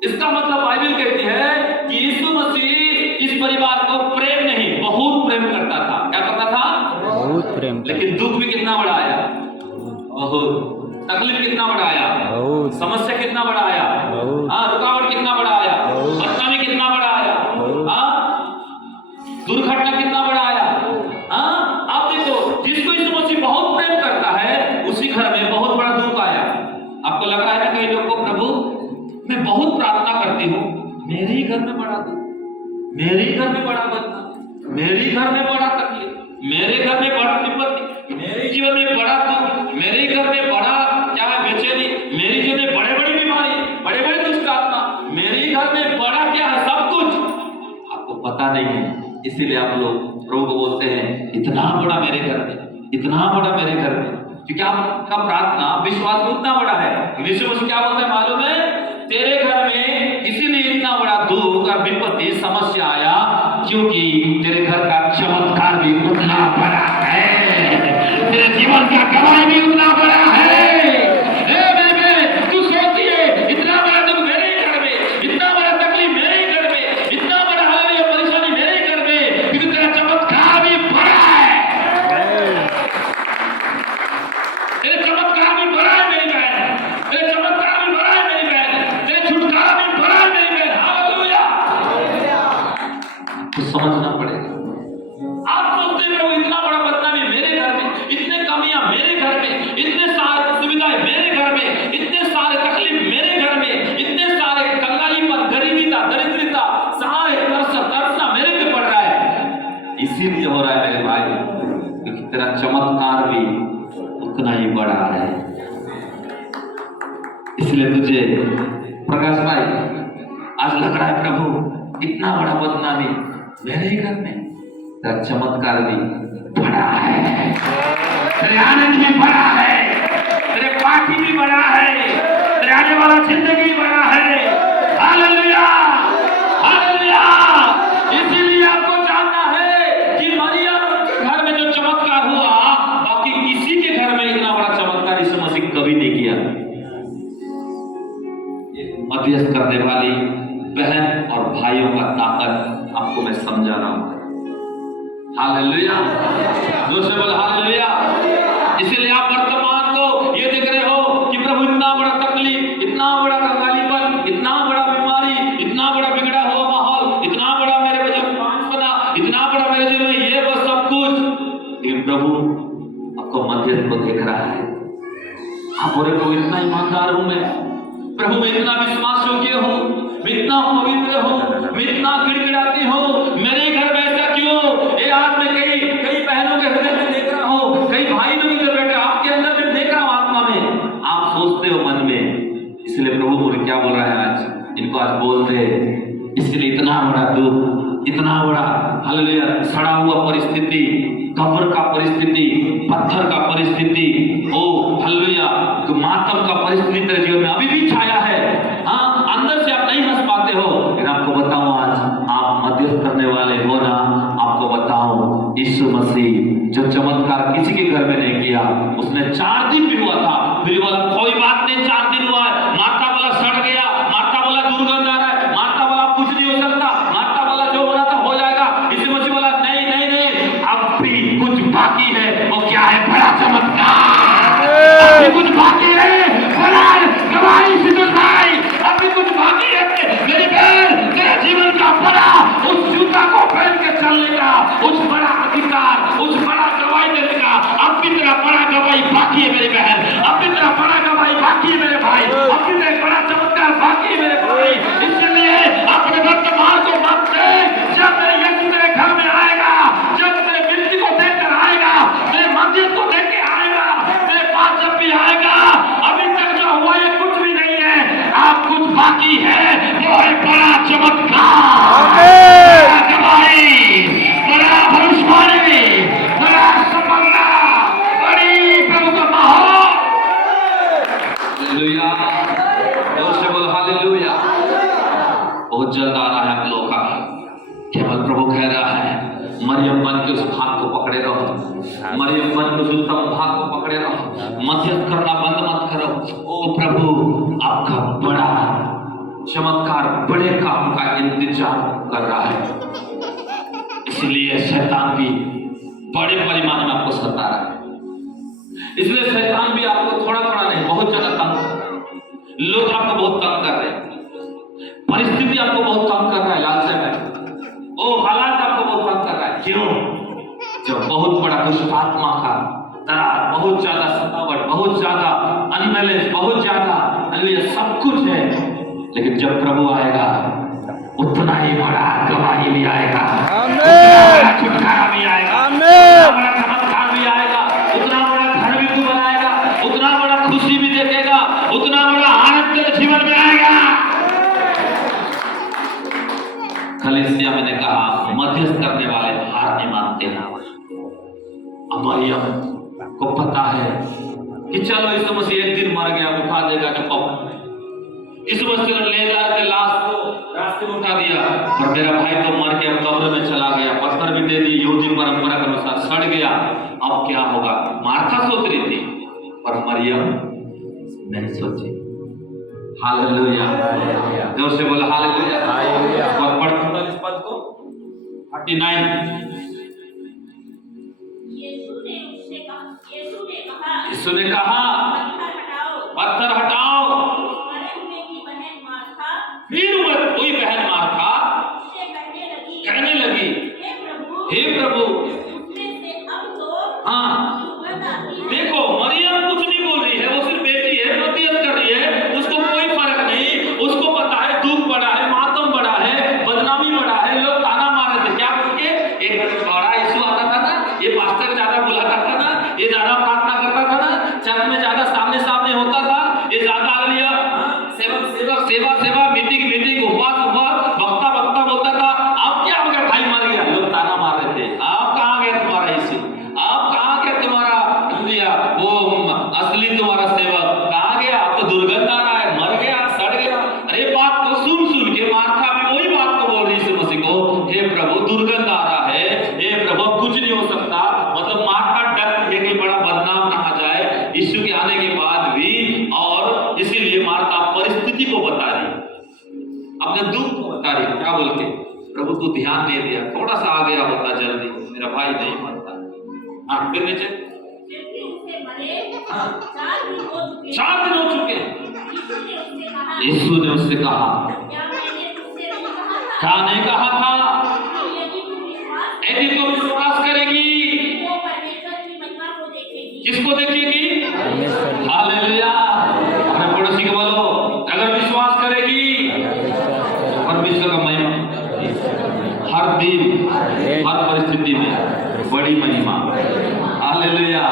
इसका मतलब बाइबल कहती है कि यीशु मसीह इस परिवार को प्रेम नहीं, बहुत प्रेम करता था। क्या करता था? बहुत प्रेम। लेकिन दुख भी कितना बड़ा आया, बहुत। तकलीफ कितना बड़ा आया, बहुत। समस्या कितना बड़ा आया, बहुत। रुकावट कितना बड़ा आया, बदनामी कितना बड़ा आया, दुर्घटना कितना बड़ा आया। आप देखो, जिसको यीशु मसीह बहुत प्रेम करता है, उसी घर में बहुत बड़ा दुख आया। आपको लग रहा है ना, कई लोग को प्रभु मैं बहुत प्रार्थना करती हूँ, मेरे ही घर में बड़ा दुख, मेरे ही घर में बड़ा बदनामी, मेरे ही घर में बड़ा तकलीफ, मेरे घर में बड़ा विपत्ति, मेरे जीवन में बड़ा दुख, मेरे ही घर में बड़ा क्या है बेचैनी, मेरे जीवन में बड़े बड़ी बीमारी, बड़े बड़े दुष्ट आत्मा, मेरे ही घर में बड़ा क्या है सब कुछ। आपको पता नहीं है, इसीलिए आप लोग प्रभु को बोलते हैं इतना बड़ा मेरे घर में, इतना बड़ा मेरे घर में, क्योंकि आपका प्रार्थना विश्वास उतना बड़ा है। यीशु मसीह क्या बोलते हैं मालूम है? तेरे घर में इसीलिए इतना बड़ा दुख और विपत्ति समस्या आया, क्योंकि तेरे घर का चमत्कार भी उतना बड़ा है, तेरे जीवन का गवाह भी उतना बड़ा है। तू सोचती है इतना बड़ा दुख मेरे ही घर में, इतना बड़ा तकलीफ मेरे ही घर में, इतना बड़ा हाल परेशानी मेरे ही घर में, क्योंकि तेरा चमत्कार भी बड़ा है। तेरे चमत्कार भी बड़ा है मेरी बहन, तेरे चमत्कार भी बड़ा है मेरी बहन, तेरे छुटकारा भी बड़ा है मेरी बहन। हालेलुया। तो समझना पड़ेगा। आप सोचते हैं इतना बड़ा बदनामी मेरे घर में, इतने कमियां मेरे घर में, इतने सारे सुविधाएं मेरे घर में, इतने सारे तकलीफ मेरे घर में, इतने सारे कंगालीपन, गरीबीता, दरिद्रता, सारे तरसना मेरे पे पड़ रहा है। इसीलिए हो रहा है मेरे भाई, क्योंकि तेरा चमत्कार भी उतना ही बड़ा है। इसलिए तुझे प्रकाश भाई आज लग रहा है प्रभु इतना बड़ा बदनामी मेरे ही घर में, तेरा चमत्कार भी बड़ा है, तेरे आनंद भी बड़ा है, तेरे पार्टी भी बड़ा है, तेरे आने वाला जिंदगी भी बड़ा है। Hallelujah, hallelujah. इसीलिए आपको जानना है कि मरियम के घर में जो चमत्कार हुआ, बाकी किसी के घर में इतना बड़ा चमत्कार यीशु मसीह कभी नहीं किया। मध्यस्थ करने वाली बहन और भाइयों का ताकत आपको मैं समझा रहा हूं। हालेलुया, जोर से बोल हालेलुया। इसीलिए आप वर्तमान को ये देख रहे हो कि प्रभु इतना बड़ा तकलीफ, इतना बड़ा कंगालीपन, इतना बड़ा बीमारी, इतना बड़ा बिगड़ा हुआ माहौल, इतना बड़ा मेरे वजन बना, इतना बड़ा मेरे जीवन में ये बस सब कुछ, लेकिन प्रभु आपको मध्यस्थ को देख रहा है। आप बोले प्रभु इतना ईमानदार हूं मैं, प्रभु मैं इतना विश्वास योग्य हूँ, मैं इतना पवित्र हूँ, मैं इतना गिड़गिड़ाती हूँ, मेरे घर में ऐसा क्यों? ये आज मैं कई बहनों के हृदय में देख रहा हूँ, कई भाई लोग इधर बैठे, आपके अंदर मैं देख रहा हूँ आत्मा में, आप सोचते हो मन में। इसलिए प्रभु मुझे क्या बोल रहा है आज, इनको आज बोल दे इसलिए इतना बड़ा दुख, इतना बड़ा हालेलुया सड़ा हुआ परिस्थिति, कब्र का परिस्थिति, पत्थर का परिस्थिति, ओ हालेलुया तो मातम का परिस्थिति तेरे जीवन में अभी भी छाया है। हाँ, अंदर से आप नहीं हंस पाते हो, लेकिन आपको बताऊं आज आप मध्यस्थ करने वाले हो ना। आपको बताऊं यीशु मसीह जो चमत्कार किसी के घर में नहीं किया, उसने 4 दिन भी हुआ था, फिर बोला कोई बात नहीं 4 दिन हुआ है। मार्था बोला सड़ गया, मार्था बोला दुर्गंध आ रहा है, मार्था बोला कुछ नहीं हो सकता, मार्था बोला जो होना था हो जाएगा। यीशु मसीह बोला नहीं नहीं नहीं, अब भी कुछ बाकी है। वो क्या है? बड़ा चमत्कार। अभी कुछ बाकी है, बड़ा गवाही सिद्धाई, अभी कुछ बाकी है। मेरी बहन तेरे जीवन का बड़ा उस जूता को पहन के चलने का, उस बड़ा अधिकार, उस बड़ा गवाही देने का अब भी तेरा बड़ा गवाही बाकी है मेरी बहन, अब भी तेरा बड़ा गवाही बाकी है मेरे भाई, अब भी तेरा बड़ा चमत्कार बाकी है मेरे भाई। इसलिए अपने वर्तमान को मत देख। जब मेरे यीशु तेरे घर में आएगा, जब तेरे मिट्टी को देखकर आएगा, तेरे मंदिर को देख के आएगा, तेरे पास जब भी आएगा, अभी तक जो हुआ ये कुछ भी नहीं है, आप कुछ बाकी है, वो है बड़ा चमत्कार, बड़ा गवाही, बड़ा भविष्यवाणी, बड़ा सफलता, बड़ी प्रभु का माहौल। हालेलुया, जोर से बोलो हालेलुया। बहुत जल्द आ रहा है आप लोगों का। केवल प्रभु कह रहा है मरियम बन के उस भाग को पकड़े रहो, मरियम बन के उस उत्तम भाग को पकड़े रहो, मध्यस्थ करना बंद मत करो। ओ प्रभु आपका बड़ा चमत्कार, बड़े काम का इंतजार कर रहा है। इसलिए शैतान भी बड़े परिमाण में आपको सता रहा है। इसलिए शैतान भी आपको थोड़ा थोड़ा नहीं, बहुत ज्यादा तंग कर रहा है। लोग आपको बहुत तंग कर रहे हैं, परिस्थिति आपको बहुत तंग कर रहा है, लालसा में ओ हालात आपको बहुत तंग कर रहा है। क्यों? जब बहुत बड़ा दुष्ट आत्मा का दरार, बहुत ज्यादा सतावट, बहुत ज्यादा अनबैलेंस, बहुत ज्यादा सब कुछ है, लेकिन जब प्रभु आएगा उतना ही बड़ा गवाही भी आएगा, उतना बड़ा छुटकारा भी आएगा, उतना बड़ा चमत्कार भी आएगा, उतना बड़ा घर भी तू बनाएगा, उतना बड़ा खुशी भी देखेगा, उतना बड़ा आनंद तेरे जीवन में आएगा। कलीसिया मैंने कहा मध्यस्थ करने वाले हार नहीं मानते हैं। मरियम को पता है कि चलो यीशु मसीह एक दिन मर गया, उठा देगा जो कब्र में। यीशु मसीह ने ले जाकर लाश को रास्ते में उठा दिया, और मेरा भाई तो मर के कब्र में चला गया, पत्थर भी दे दिए, यहूदी परंपरा के अनुसार सड़ गया, अब क्या होगा? मार्था सोच रही थी, पर मरियम नहीं सोची। हालेलुया, जोर से बोला हालेलुया। और पढ़ इस पद को 39। यीशु ने कहा पत्थर हटाओ। फिर वही बहन मार्था कहने लगी हे प्रभु, हाँ देखो मरियम कुछ नहीं बोल रही है, वो सिर्फ बेटी है, मध्यस्थ कर रही है, उसको कोई फर्क नहीं, उसको पता है दुख बड़ा है, मातम बड़ा है, बदनामी बड़ा है, लोग ताना मार रहे थे। क्या बोलके? एक बड़ा यीशु आता था ना, ये पास्टर ज्यादा बुलाता था ना, ये ज्यादा प्रार्थना करता था ना, चर्च में ज्यादा सामने सामने होता था, ये ज्यादा हालेलुया सेवक सेवक सेवा सेवा मीटिंग मीटिंग उपवास उपवास वक्ता वक्ता बोलता था। अब क्या हो गया? भाई मर गया, लोग ताना मार रहे थे। अब कहाँ गया तुम्हारा यीशु? अब कहाँ गया तुम्हारा हालेलुया वो असली तुम्हारा सेवक? कहाँ गया? अब तो दुर्गंध आ रहा है, मर गया, सड़ गया। अरे बात को सुन सुन के मार्था भी वही बात को बोल रही यीशु मसीह को, हे प्रभु दुर्गंध आ रहा है, हे प्रभु कुछ नहीं हो सकता। मतलब मार्था डर है कि बड़ा बदनाम ना आ जाए यीशु के आने के बाद भी, और इसीलिए मार्था परिस्थिति को बता रही, अपने दुख को बता रही। क्या बोल के? प्रभु तू ध्यान नहीं दिया, थोड़ा सा आ गया होता जल्दी, मेरा भाई नहीं मरता। हाँ फिर नीचे 4 दिन हो चुके। यीशु ने उससे कहा, क्या नहीं कहा था? यदि तू विश्वास करेगी किसको देखेगी? हालेलुया। अपने पड़ोसी को बोलो अगर विश्वास करेगी परमेश्वर का महिमा हर दिन हर परिस्थिति में बड़ी महिमा। हालेलुया।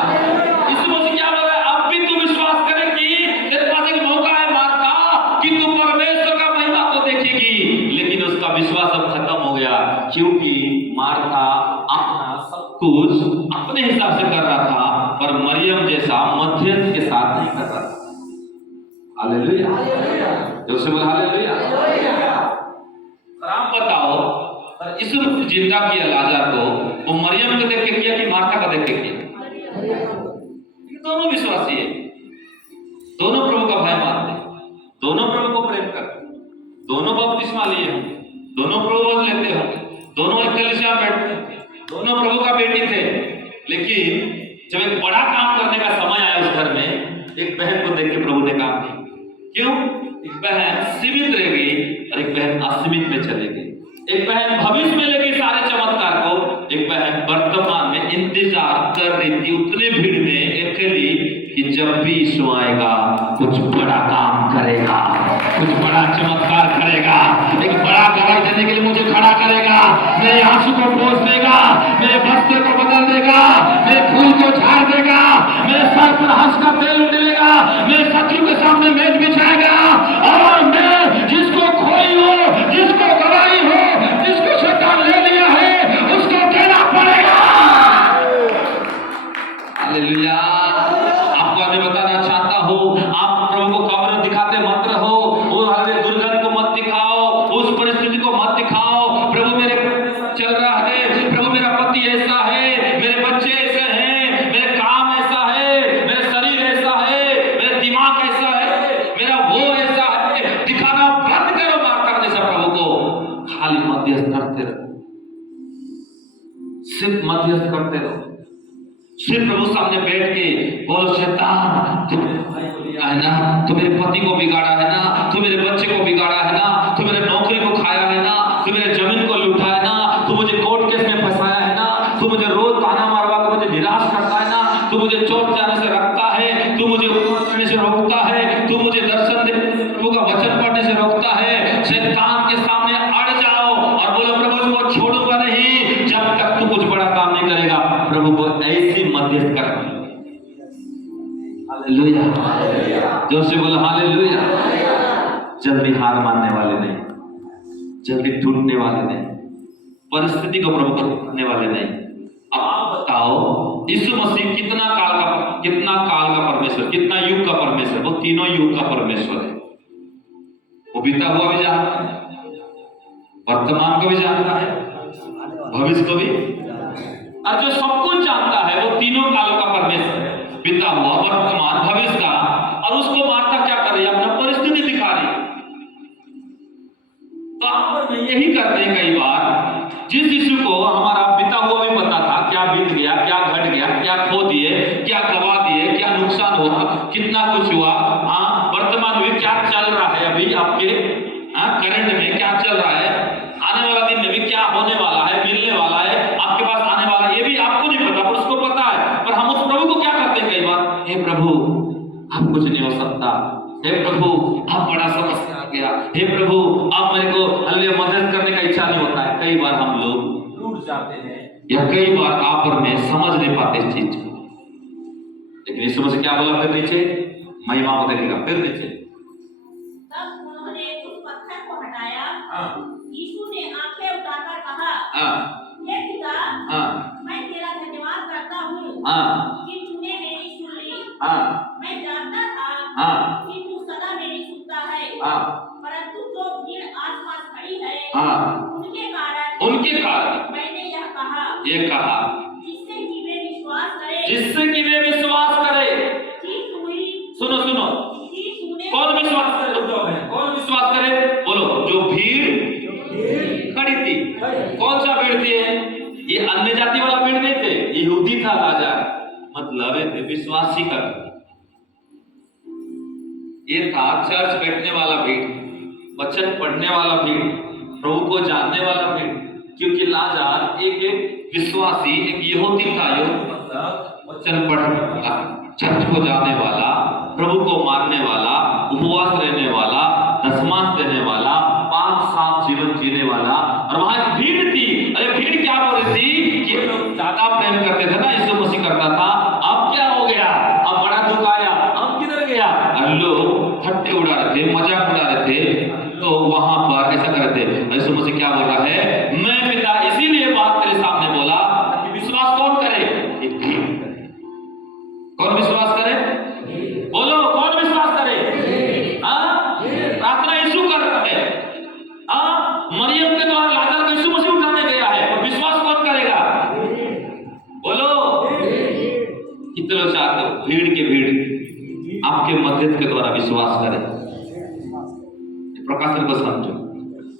यीशु मसीह क्या बोल रहा है? अब भी तू विश्वास करेगी, तेरे पास एक मौका है मार्था कि तू परमेश्वर का महिमा को देखेगी, लेकिन उसका विश्वास अब खत्म हो गया, क्योंकि मार्था अपना सब कुछ अपने हिसाब से कर रहा था, पर मरियम जैसा मध्यस्थ के साथ नहीं कर रहा था। हालेलुया, जोर से बोल हालेलुया। आप बताओ, यीशु ने जिंदा किया लाजर को, वो मरियम को देख के किया कि मार्था को देख के किया? ये दोनों विश्वासी है, दोनों प्रभु का भय मानते, दोनों प्रभु को प्रेम करते, दोनों बपतिस्मा लिए होंगे, दोनों प्रभु वध लेते होंगे, दोनों एक कलीसिया में बैठते होंगे, दोनों प्रभु का बेटी थे। लेकिन जब एक बड़ा काम करने का समय आया उस घर में, एक बहन को देख के प्रभु ने काम किया। क्यों? एक बहन सीमित रह गई और एक बहन असीमित में चली गई। एक बहन भविष्य में लेगी सारे चमत्कार को, एक बहन वर्तमान में इंतजार कर रही थी उतने भीड़ में अकेली कि जब भी यीशु आएगा कुछ बड़ा काम करेगा, कुछ बड़ा चमत्कार करेगा, एक बड़ा गवाही देने के लिए मुझे खड़ा करेगा, मेरे आंसू को पोंछ देगा, मेरे वस्त्र को बदल देगा, मेरे फूल को झाड़ देगा, मेरे सर पर हंस का तेल उड़ेगा, मेरे शत्रु के सामने मेज बिछाएगा, और मैं जिसको खोई हो, जिसको गवाही हो, जिसको शैतान ले लिया है, उसको देना पड़ेगा। हालेलुया। आपको मैं बताना चाहता हूँ, आप प्रभु को कब्र दिखाते मत रहो, वो हरे दुर्गंध को मत दिखाओ, उस परिस्थिति को मत दिखाओ। प्रभु मेरे चल रहा है, प्रभु मेरा पति ऐसा है, मेरे बच्चे ऐसे हैं, मेरे काम ऐसा है, मेरे शरीर ऐसा है, मेरे दिमाग ऐसा है, मेरा वो ऐसा है, दिखाना बंद करो। मार्था जैसा प्रभु को खाली मध्यस्थ करते रहो, सिर्फ मध्यस्थ करते रहो, सिर्फ प्रभु सामने बैठ के बोलो, शैतान तू मेरे भाई को लिया है ना, तू मेरे पति को बिगाड़ा है ना, तू मेरे बच्चे को बिगाड़ा है ना, तू मेरे नौकरी को खाया है ना, तू मेरे जमीन को लूटा है ना, तू मुझे कोर्ट केस में फंसाया है ना, तू मुझे रोज ताना मारवा कर मुझे निराश करता है ना, तू मुझे चोट जाने से रखता है, तू मुझे उपवास करने से रोकता है, तू मुझे दर्शन देने से, प्रभु का वचन पढ़ने से रोकता है। शैतान के सामने अड़ जाओ और बोलो, प्रभु इसको छोड़ूंगा नहीं जब तक तू कुछ बड़ा काम नहीं करेगा। प्रभु को ऐसी मध्यस्थ कर। हालेलुया, जोर से बोलो हालेलुया। जल्दी हार मानने वाले नहीं, जल्दी टूटने वाले नहीं, परिस्थिति को प्रभु को रोकने वाले नहीं। अब आप बताओ, यीशु मसीह कितना काल का परमेश्वर, कितना युग का परमेश्वर? वो तीनों युग का परमेश्वर है। वो बीता हुआ भी जानता है, वर्तमान को भी जानता है, भविष्य को भी, और जो सब कुछ जानता है वो तीनों कालों का परमेश्वर है, बीता हुआ, वर्तमान, भविष्य का। और उसको मार्था क्या कर रही है? अपना परिस्थिति दिखा रही है। तो आप यही करते हैं कई बार, जिस यीशु को हमारा बीता हुआ भी पता था, क्या बीत गया, क्या घट गया, क्या खो दिए, क्या गवा दिए, क्या नुकसान हुआ, कितना कुछ हुआ, वर्तमान में क्या चल रहा है, अभी आपके करंट में क्या चल रहा है, आने वाला दिन में भी क्या होने वाला है, मिलने वाला है, आपके पास आने वाला है, ये भी आपको नहीं पता, पर उसको पता है। पर हम उस प्रभु को क्या करते हैं कई बार? हे प्रभु, अब कुछ नहीं हो सकता, हे प्रभु अब बड़ा समस्या आ गया, हे प्रभु अब मेरे को हालेलुया मदद करने का इच्छा नहीं होता है। कई बार हम लोग टूट जाते हैं, या कई बार आप और मैं समझ नहीं पाते इस चीज को। लेकिन इस समय से क्या बोला? फिर नीचे महिमा को देखेगा, फिर नीचे। तब उन्होंने उस पत्थर को हटाया। यीशु ने आंखें उठाकर कहा, हे पिता, मैं तेरा धन्यवाद करता हूँ कि तूने मेरी सुन ली। मैं जानता था कि तू सदा मेरी सुनता है, परंतु जो भीड़ आसपास खड़ी है, उनके कारण मैंने यह कहा, जिससे कि वे विश्वास करें। सुनो, कौन विश्वास करे? कौन विश्वास करे? बोलो, जो भीड़ खड़ी थी। कौन सा भीड़ थी? ये अन्य जाति वाला भीड़ नहीं थे, यहूदी था राजा, मतलब विश्वासी का। ये था चर्च बैठने वाला भीड़, वचन पढ़ने वाला भीड़, प्रभु को जानने वाला भीड़। क्योंकि लाजर एक विश्वासी, एक यहूदी था, मतलब वचन पढ़ने वाला, चर्च को जाने वाला, प्रभु को मानने वाला, उपवास रहने वाला, दशमांश देने वाला, 5 साल जीवन जीने वाला। और वहां एक भीड़ थी। अरे भीड़ क्या बोल रही थी कि लोग ज्यादा प्रेम करते थे ना, यीशु मसीह करता था, अब क्या हो गया, अब बड़ा दुख आया, अब किधर गया? और लोग ठट्टे उड़ा रहे थे, मजाक उड़ा रहे थे। तो वहां पर ऐसा ऐसा कर रहे थे। यीशु मसीह क्या बोल रहा है, मैं पिता इसीलिए बात तेरे सामने बोला कि विश्वास कौन करे, एक भीड़ करे। कौन विश्वास करे, बोलो कौन विश्वास करे? प्रार्थना यीशु कर रहा है। मरियम के द्वारा लाजर को यीशु मसीह उठाने गया है, और विश्वास कौन करेगा? बोलो कितने लोग चाहते हो भीड़ के भीड़ आपके मध्यस्थ के द्वारा विश्वास करें? प्रकाशन को समझो,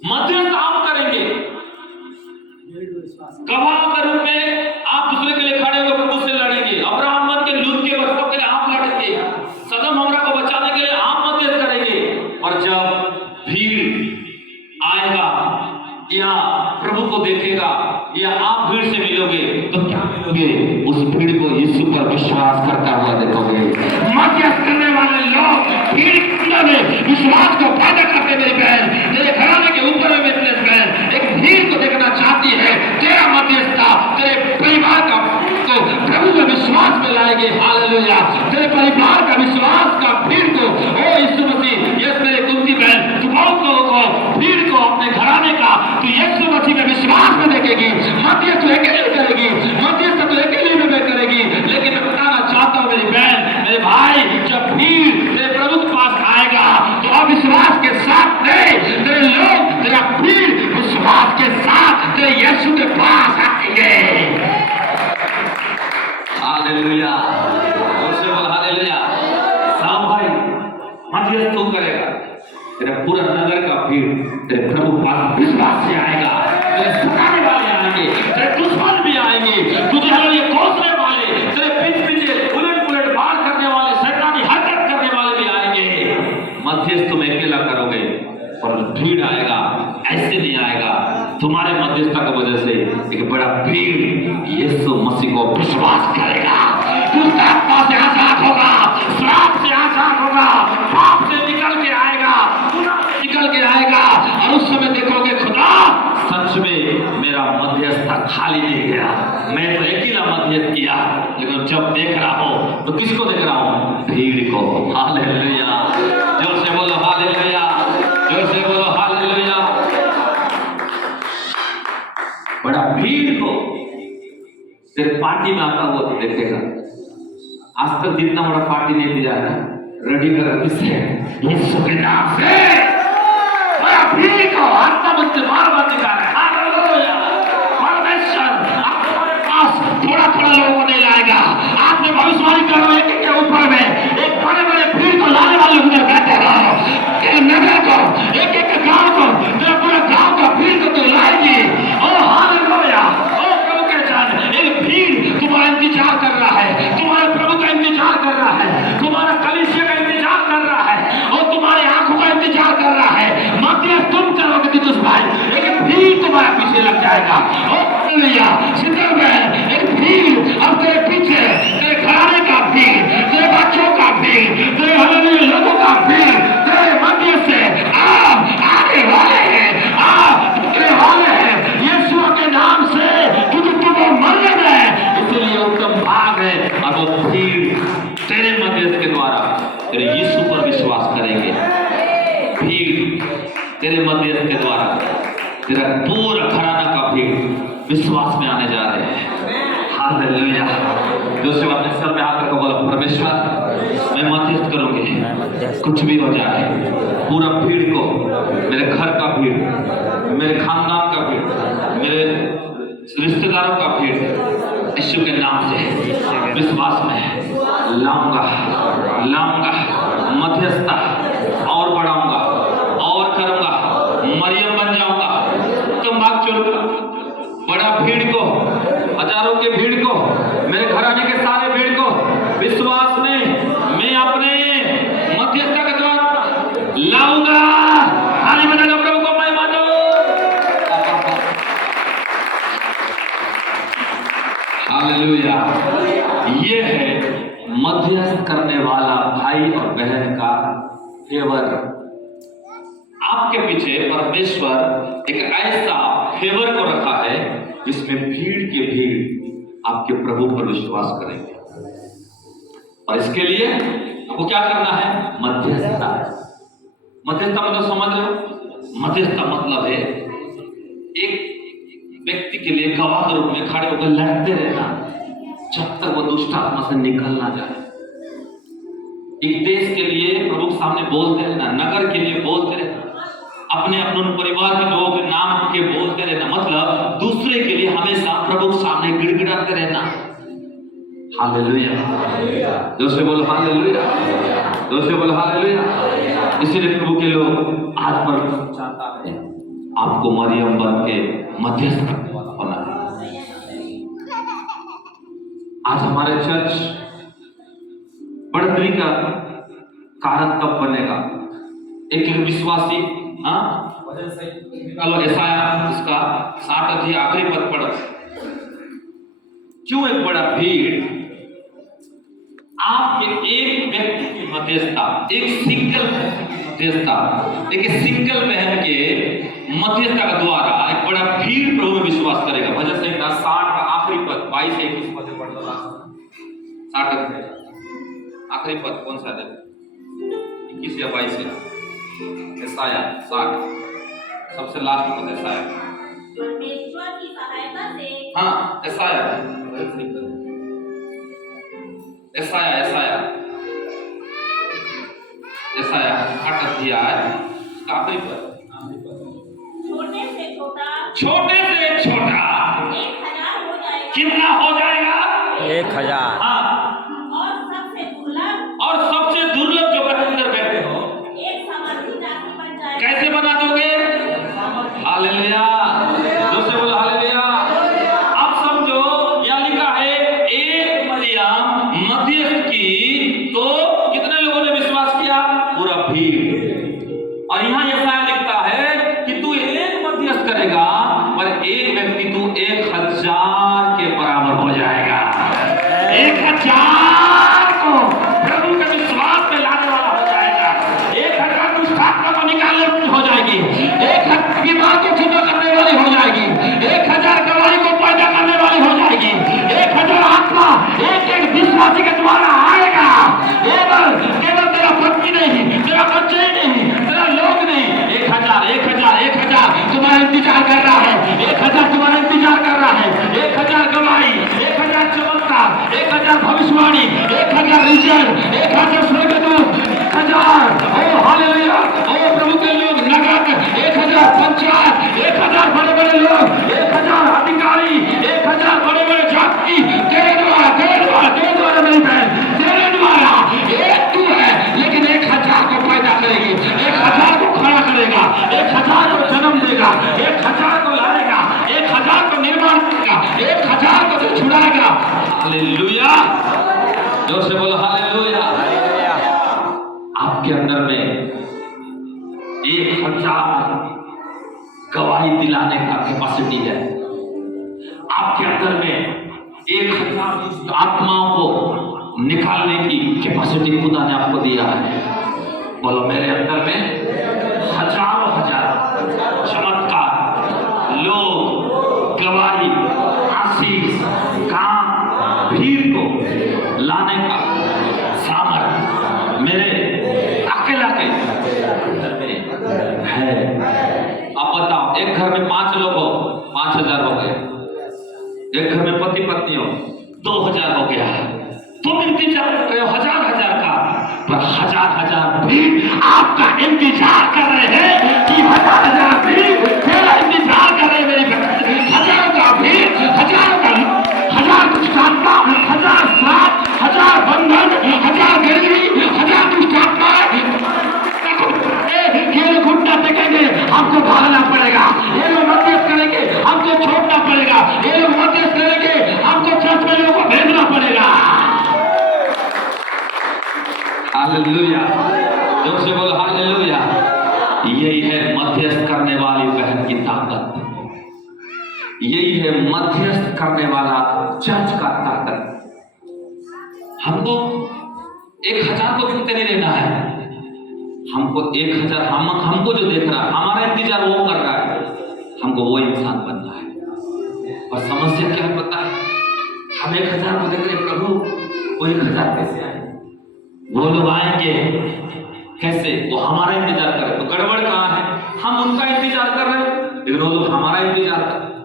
मध्यस्थ आप करेंगे, गवाह के रूप में आप दूसरे के लिए खड़े होकर प्रभु से लड़ेंगे। अब्राहम बन के लूत के बच्चों के लिए आप लड़ेंगे, सदम हमरा को बचाने के लिए आप मध्यस्थ करेंगे। और जब भीड़ आएगा या प्रभु को देखेगा या आप भीड़ से मिलोगे तो क्या मिलोगे? उस भीड़ को यीशु पर विश्वास करता हुआ देखोगे। मध्यस्थ करने वाले लोग भीड़ में विश्वास को पैदा करते। मेरी बहन, तेरे घराने के ऊपर में मेरी बहन एक भीड़ को देखना चाहती है। तेरा मध्यस्थता तेरे परिवार का को प्रभु के विश्वास में लाएंगे। हालेलुया। तेरे परिवार का विश्वास का भीड़ को, ओ यीशु मसीह, यस मेरे कुंती बहन, तू बहुत लोगों को भीड़ को अपने घराने का तू यीशु मसीह में विश्वास में देखेगी। मध्यस्थ तू अकेले करेगी, मध्यस्थ तू अकेले में करेगी। लेकिन मैं बताना चाहता हूँ मेरी बहन, मेरे भाई, जब भीड़ तेरे प्रभु के पास आएगा तो अविश्वास के साथ नहीं, तेरे लोग, तेरा भीड़ विश्वास के साथ तेरे यीशु के पास आएंगे। हालेलुया। उससे बोल हालेलुया। साम भाई, मध्यस्थ तू करेगा, तेरा पूरा नगर का भीड़ तेरे प्रभु के पास विश्वास से आएगा। तेरे सुनाने वाले आएंगे, तेरे दुश्मन भी आएंगे, तुझे हालेलुया कोसने वाले, तेरे पीछे उलट बाढ़ करने वाले, शैतानी हरकत करने वाले भी आएंगे। मध्यस्थ तुम अकेला करोगे और भीड़ आएगा, ऐसे नहीं आएगा। तुम्हारे मध्यस्थता की वजह से एक बड़ा भीड़ यीशु मसीह को विश्वास करेगा। दुष्ट आत्मा से आजाद होगा, श्राप से आजाद होगा, पाप से निकल के आएगा, गुनाह से निकल के आएगा। और उस समय देखोगे खुदा सच में मेरा मध्यस्थता खाली नहीं गया, मैं तो अकेला मध्यस्थ किया। लेकिन जब देख रहा हूं तो किसको देख रहा हूं? भीड़ को। हालेलुया। जोर से बोलो हालेलुया, जोर से बोलो हालेलुया। बड़ा भीड़ को तेरे पार्टी में आता हुआ तो देखेगा। आज तक जितना बड़ा पार्टी नहीं दिया है, रेडी कर किससे? यीशु के नाम से। बड़ा भीड़ को आत्मा मुझसे बार-बार निकाल रहा है। हालेलुया। परमेश्वर आपके पास थोड़ा लोगों को नहीं लाएगा। आपने भविष्यवाणी करो एक के ऊपर में एक बड़े भीड़ को लाने वाले उधर बैठे रहो। नगर को, एक गांव को, तेरा पूरा गांव का भीड़ को तो लाएगी। ओ हालेलुया। ओ प्रभु के जान, एक भीड़ तुम्हारा इंतजार कर रहा है, तुम्हारे प्रभु का इंतजार कर रहा है, तुम्हारा कलीसिया का इंतजार कर रहा है, और तुम्हारे आंखों का इंतजार कर रहा है। मध्यस्थ तुम करोगे कि तुझ भाई, लेकिन भीड़ तुम्हारे पीछे लग जाएगा। ओ हालेलुया। सिद्धर में एक भीड़ अब तेरे पीछे, तेरे घराने का भीड़, तेरे बच्चों का भीड़, तेरे हालेलुया लोगों का भीड़ तेरे मध्य से आगे वाले हैं, तेरे वाले हैं यीशु के नाम से, क्योंकि तुम मरने में इसलिए उत्तम भाग है। और वो भीड़ तेरे मध्यस्थ के द्वारा तेरे यीशु पर विश्वास करेंगे। भीड़ तेरे मध्यस्थ के द्वारा तेरा पूरा घराना का भीड़ विश्वास में आने जा रहे हैं। हालेलुया। दूसरी बात, सर में हाथ रखो, बोलो परमेश्वर मैं मध्यस्थ करूंगी, कुछ भी हो जाए पूरा भीड़ को, मेरे घर का भीड़, मेरे खानदान का भीड़, मेरे रिश्तेदारों का भीड़ यीशु के नाम से विश्वास में लाऊंगा। मध्यस्थता और बढ़ाऊंगा और करूंगा, मरियम बन जाऊंगा, तुम भाग चलूंगा। बड़ा भीड़ को, हजारों के भीड़ को, मेरे घराने के सारे भीड़ को विश्वास में मैं अपने मध्यस्थता के द्वारा लाऊंगा। हाली बजा लो प्रभु को, मैं मानो। हालेलुया। ये है मध्यस्थ करने वाला भाई और बहन का फेवर। आपके पीछे परमेश्वर एक ऐसा फेवर को रखा है जिसमें भीड़ के भीड़ आपके प्रभु पर विश्वास करेंगे। और इसके लिए आपको क्या करना है? मध्यस्थता। मध्यस्थता मतलब समझ रहे हो? मध्यस्थ का मतलब है एक व्यक्ति के लिए गवाह के रूप में खड़े होकर लड़ते रहना जब तक वो दुष्ट आत्मा से निकल ना जाए। एक देश के लिए प्रभु के सामने बोलते रहना, नगर के लिए बोलते रहना, अपने परिवार के लोगों के नाम के बोलते रहना, मतलब दूसरे के लिए हमेशा प्रभु के सामने गिड़गिड़ाते रहना। हालेलुया, जोर से बोलो हालेलुया, जोर से बोलो हालेलुया। इसीलिए प्रभु के लोग आज पर चाहता है आपको मरियम बन के मध्यस्थ करने वाला बना है। आज हमारे चर्च बढ़ोतरी का कारण कब बनेगा? एक विश्वासी यशाया उसका 60 अध्याय आखिरी पद पढ़ो। क्यों एक बड़ा भीड़ आपके एक व्यक्ति की मध्यस्थता, एक सिंगल मध्यस्थता, एक सिंगल बहन के मध्यस्थता के द्वारा एक बड़ा भीड़ प्रभु में विश्वास करेगा। भजन संहिता 60 का आखिरी पद 22 से 21 पद पढ़ लो। 60 आखिरी पद कौन सा है? 21 या 22 है? यशाया 60 सबसे लास्ट पद यशाया। परमेश्वर की सहायता से हाँ यशाया यशाया यशाया यशाया 8 अध्याय आखिरी पद। छोटे से छोटा 1000 हो जाएगा। कितना हो जाएगा? 1000। हाँ, और सबसे दुर्लभ जो अंदर बैठे हो एक सामर्थी जाति बन जाएगा। कैसे बना दोगे? हालेलुया, जोर से बोलो हालेलुया। अब समझो यह लिखा है एक मरियम मध्यस्थ की, तो कितने लोगों ने विश्वास किया? पूरा भीड़। और यहाँ यशाया लिखता है कि तू एक मध्यस्थ करेगा पर एक व्यक्ति तू 1000 के बराबर हो जाएगा। 1000 को प्रभु के विश्वास में लाने वाला हो जाएगा। 1000 दुष्ट आत्मा को निकालने वाली हो जाएगी। 1000 बीमार को ठीक करने वाली हो जाएगी। 1000 गवाही को पैदा करने वाली हो जाएगी। 1000 आत्मा एक विश्वासी के द्वारा आएगा। केवल तेरा पत्नी नहीं, तेरा बच्चे ही नहीं, तेरा लोग नहीं, 1000 तुम्हारा इंतजार कर रहा है। 1000 तुम्हारा इंतजार कर रहा है। 1000 गवाही, 1000 चमत्कार, 1000 भविष्यवाणी, 1000 रिजल्ट, 1000 स्वर्गदूत, 1000 ओ हालेलुया, ओ प्रभु के लोग नगर, 1000 पंचायत, 1000 बड़े बड़े लोग, 1000 अधिकारी, 1000 बड़े बड़े जाति तेरे द्वारा मेरी बहन, तेरे द्वारा एक तू है, लेकिन 1000 को पैदा करेगी, 1000 को खड़ा करेगा, 1000 को जन्म देगा, 1000 को लाएगा, 1000 को निर्माण करेगा, 1000 को तो छुड़ाएगा। हालेलुया, जोर से बोलो हालेलुया। आपके अंदर में 1000 गवाही दिलाने का कैपेसिटी है। आपके अंदर में 1000 आत्माओं को निकालने की कैपेसिटी खुदा ने आपको दिया है। बोलो मेरे अंदर में हजारों चमत्कार, लोग, गवाही, आशीष, काम, भीड़ को लाने का सामर्थ्य मेरे अकेला के अंदर में है। अब बताओ, एक घर में 5 लोग हो, 5000 हो गए। एक घर में पति पत्नी हो, 2000 हो गया। तुम इंतजार कर रहे हो 1000 का, पर 1000 भीड़ आपका इंतजार कर रहे हैं कि 1000 भीड़ तेरा इंतजार कर रहे हैं। मेरे 1000 का भीड़, 1000 का 1000 दुष्टात्मा, 1000 श्राप, 1000 बंधन, 1000 गरीबी, 1000 दुष्टात्मा ये लोग घुटना टेकेंगे, हमको भागना पड़ेगा। ये लोग मध्यस्थ करेंगे, हमको छोड़ना पड़ेगा। ये लोग मध्यस्थ करेंगे, हमको चर्च में लोगों को भेजना पड़ेगा। हालेलुया, जोर से बोलो हालेलुया। यही है मध्यस्थ करने वाली बहन की ताकत, यही है मध्यस्थ करने वाला चर्च का ताकत। हमको 1000 को गिनते नहीं रहना है। हमको 1000 हमको जो देख रहा है, हमारा इंतजार वो कर रहा है, हमको वो इंसान बनना है। और समस्या क्या पता है? हम 1000 को देख रहे, प्रभु वो 1000 कैसे आए? वो लोग आएंगे कैसे? वो हमारा इंतजार करे। तो गड़बड़ कहाँ है? हम उनका इंतजार कर रहे हैं, लेकिन वो लोग हमारा इंतजार कर रहे हैं।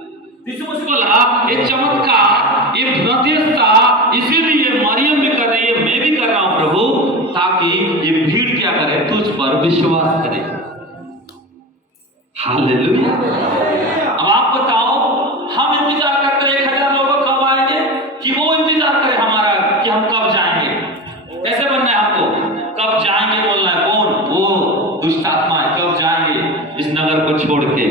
यीशु मसीह बोला ये चमत्कार, ये मध्यस्थता इसीलिए मरियम भी कर रही है, मैं भी कर रहा हूं प्रभु, ताकि ये भीड़ क्या करे? तुझ पर विश्वास करे। हालेलुया। अब आप बताओ, हम इंतजार करते हैं 1000 लोग कब आएंगे, कि वो इंतजार करे हमारा कि हम कब जाएंगे? कैसे बनना है हमको? कब जाएंगे बोलना है। कौन? वो दुष्ट आत्मा है। कब जाएंगे इस नगर को छोड़ के?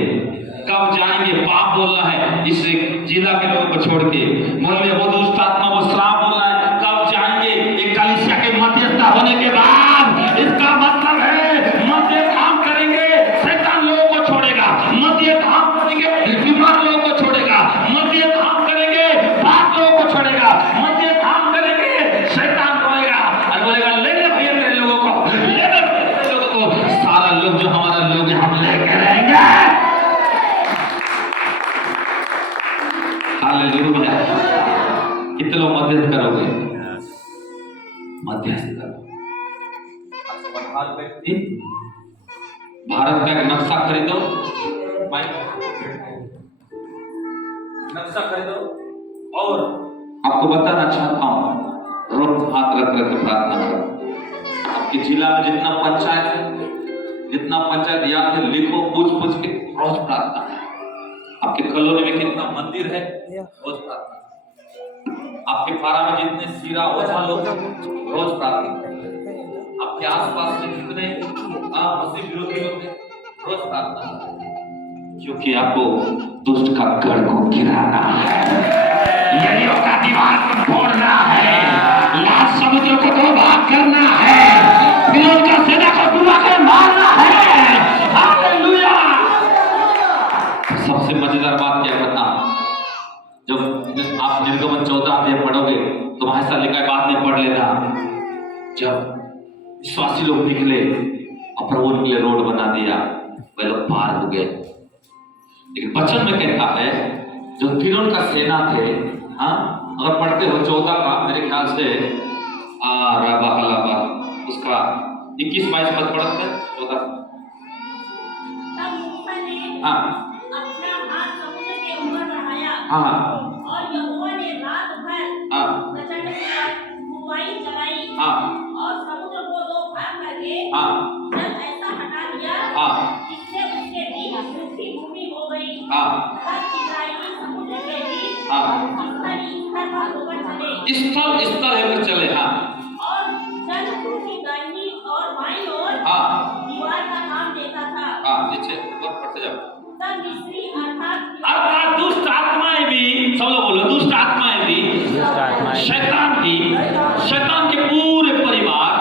कब जाएंगे? पाप बोलना है इस जिला के लोगों को छोड़ के। बोले वो दुष्ट आत्मा, वो श्राप बोलना है। कब जाएंगे? एक कलीसिया के मध्यस्थता होने के बाद। इसका मतलब है मध्य काम करेंगे, शैतान लोगों को छोड़ेगा। मध्य काम करेंगे, बीमार लोगों को छोड़ेगा। मध्य काम करेंगे, पाप लोगों को छोड़ेगा। मध्य काम करेंगे, शैतान रोएगा और बोलेगा ले ले भैया तेरे लोगों को, ले ले तेरे लोगों को। सारा लोग जो हमारा लोग है हम लेके रहेंगे। हालेलुया। कितने लोग मध्यस्थ करोगे? मध्यस्थ करो। व्यक्ति भारत का एक नक्शा खरीदो, नक्शा खरीदो, और आपको बताना चाहता हूं, रोज हाथ रख रख के प्रार्थना करो। आपके जिला में जितना पंचायत याद है लिखो, पूछ के रोज प्रार्थना। आपके कॉलोनी में कितना मंदिर है, रोज प्रार्थना। आपके पारा में जितने सीरा ओझा लोग, रोज प्रार्थना। आपके आसपास में जितने मसीह विरोधी लोग हैं, रोज प्रार्थना। क्योंकि आपको दुष्ट का गढ़ को गिराना है, यरीहो का दीवार को तोड़ना है, लाल समुद्र को दो भाग करना है, फिरौन का सेना को डुबा कर मारना है। हालेलुया। सबसे मजेदार बात क्या बता, जब आप निर्गमन 14 अध्याय पढ़ोगे तो वहां ऐसा लिखा है, बाद में पढ़ लेना। जब विश्वासी लोग निकले और प्रभु के लिए रोड बना दिया, वे लोग पार हो गए। लेकिन वचन में कहता है जो फिरौन का सेना थे, हाँ, अगर पढ़ते हो 14 का, मेरे ख्याल से उसका 21-22 पद पढ़ते हैं। 14। हाँ अपना हाथ समुद्र के ऊपर बढ़ाया, हाँ, और यहोवा ने रात भर प्रचंड बुवाई चलाई, हाँ, और समुद्र को दो भाग करके हाँ, जल ऐसा हटा दिया, हाँ, जिससे उसके बीच सूखी भूमि हो गई। हाँ, तब इस्राएली समुद्र के बीच हाँ, स्थल पर होकर चले, स्थल होकर चले। हाँ, और जल उनकी दाहिनी और बाईं ओर हाँ, दीवार का काम देता था। हाँ, नीचे ऊपर पढ़ते जाओ। तब मिस्री अर्थात दुष्ट आत्माएं भी, सब लोग बोलो, दुष्ट आत्माएं भी, शैतान के पूरे परिवार,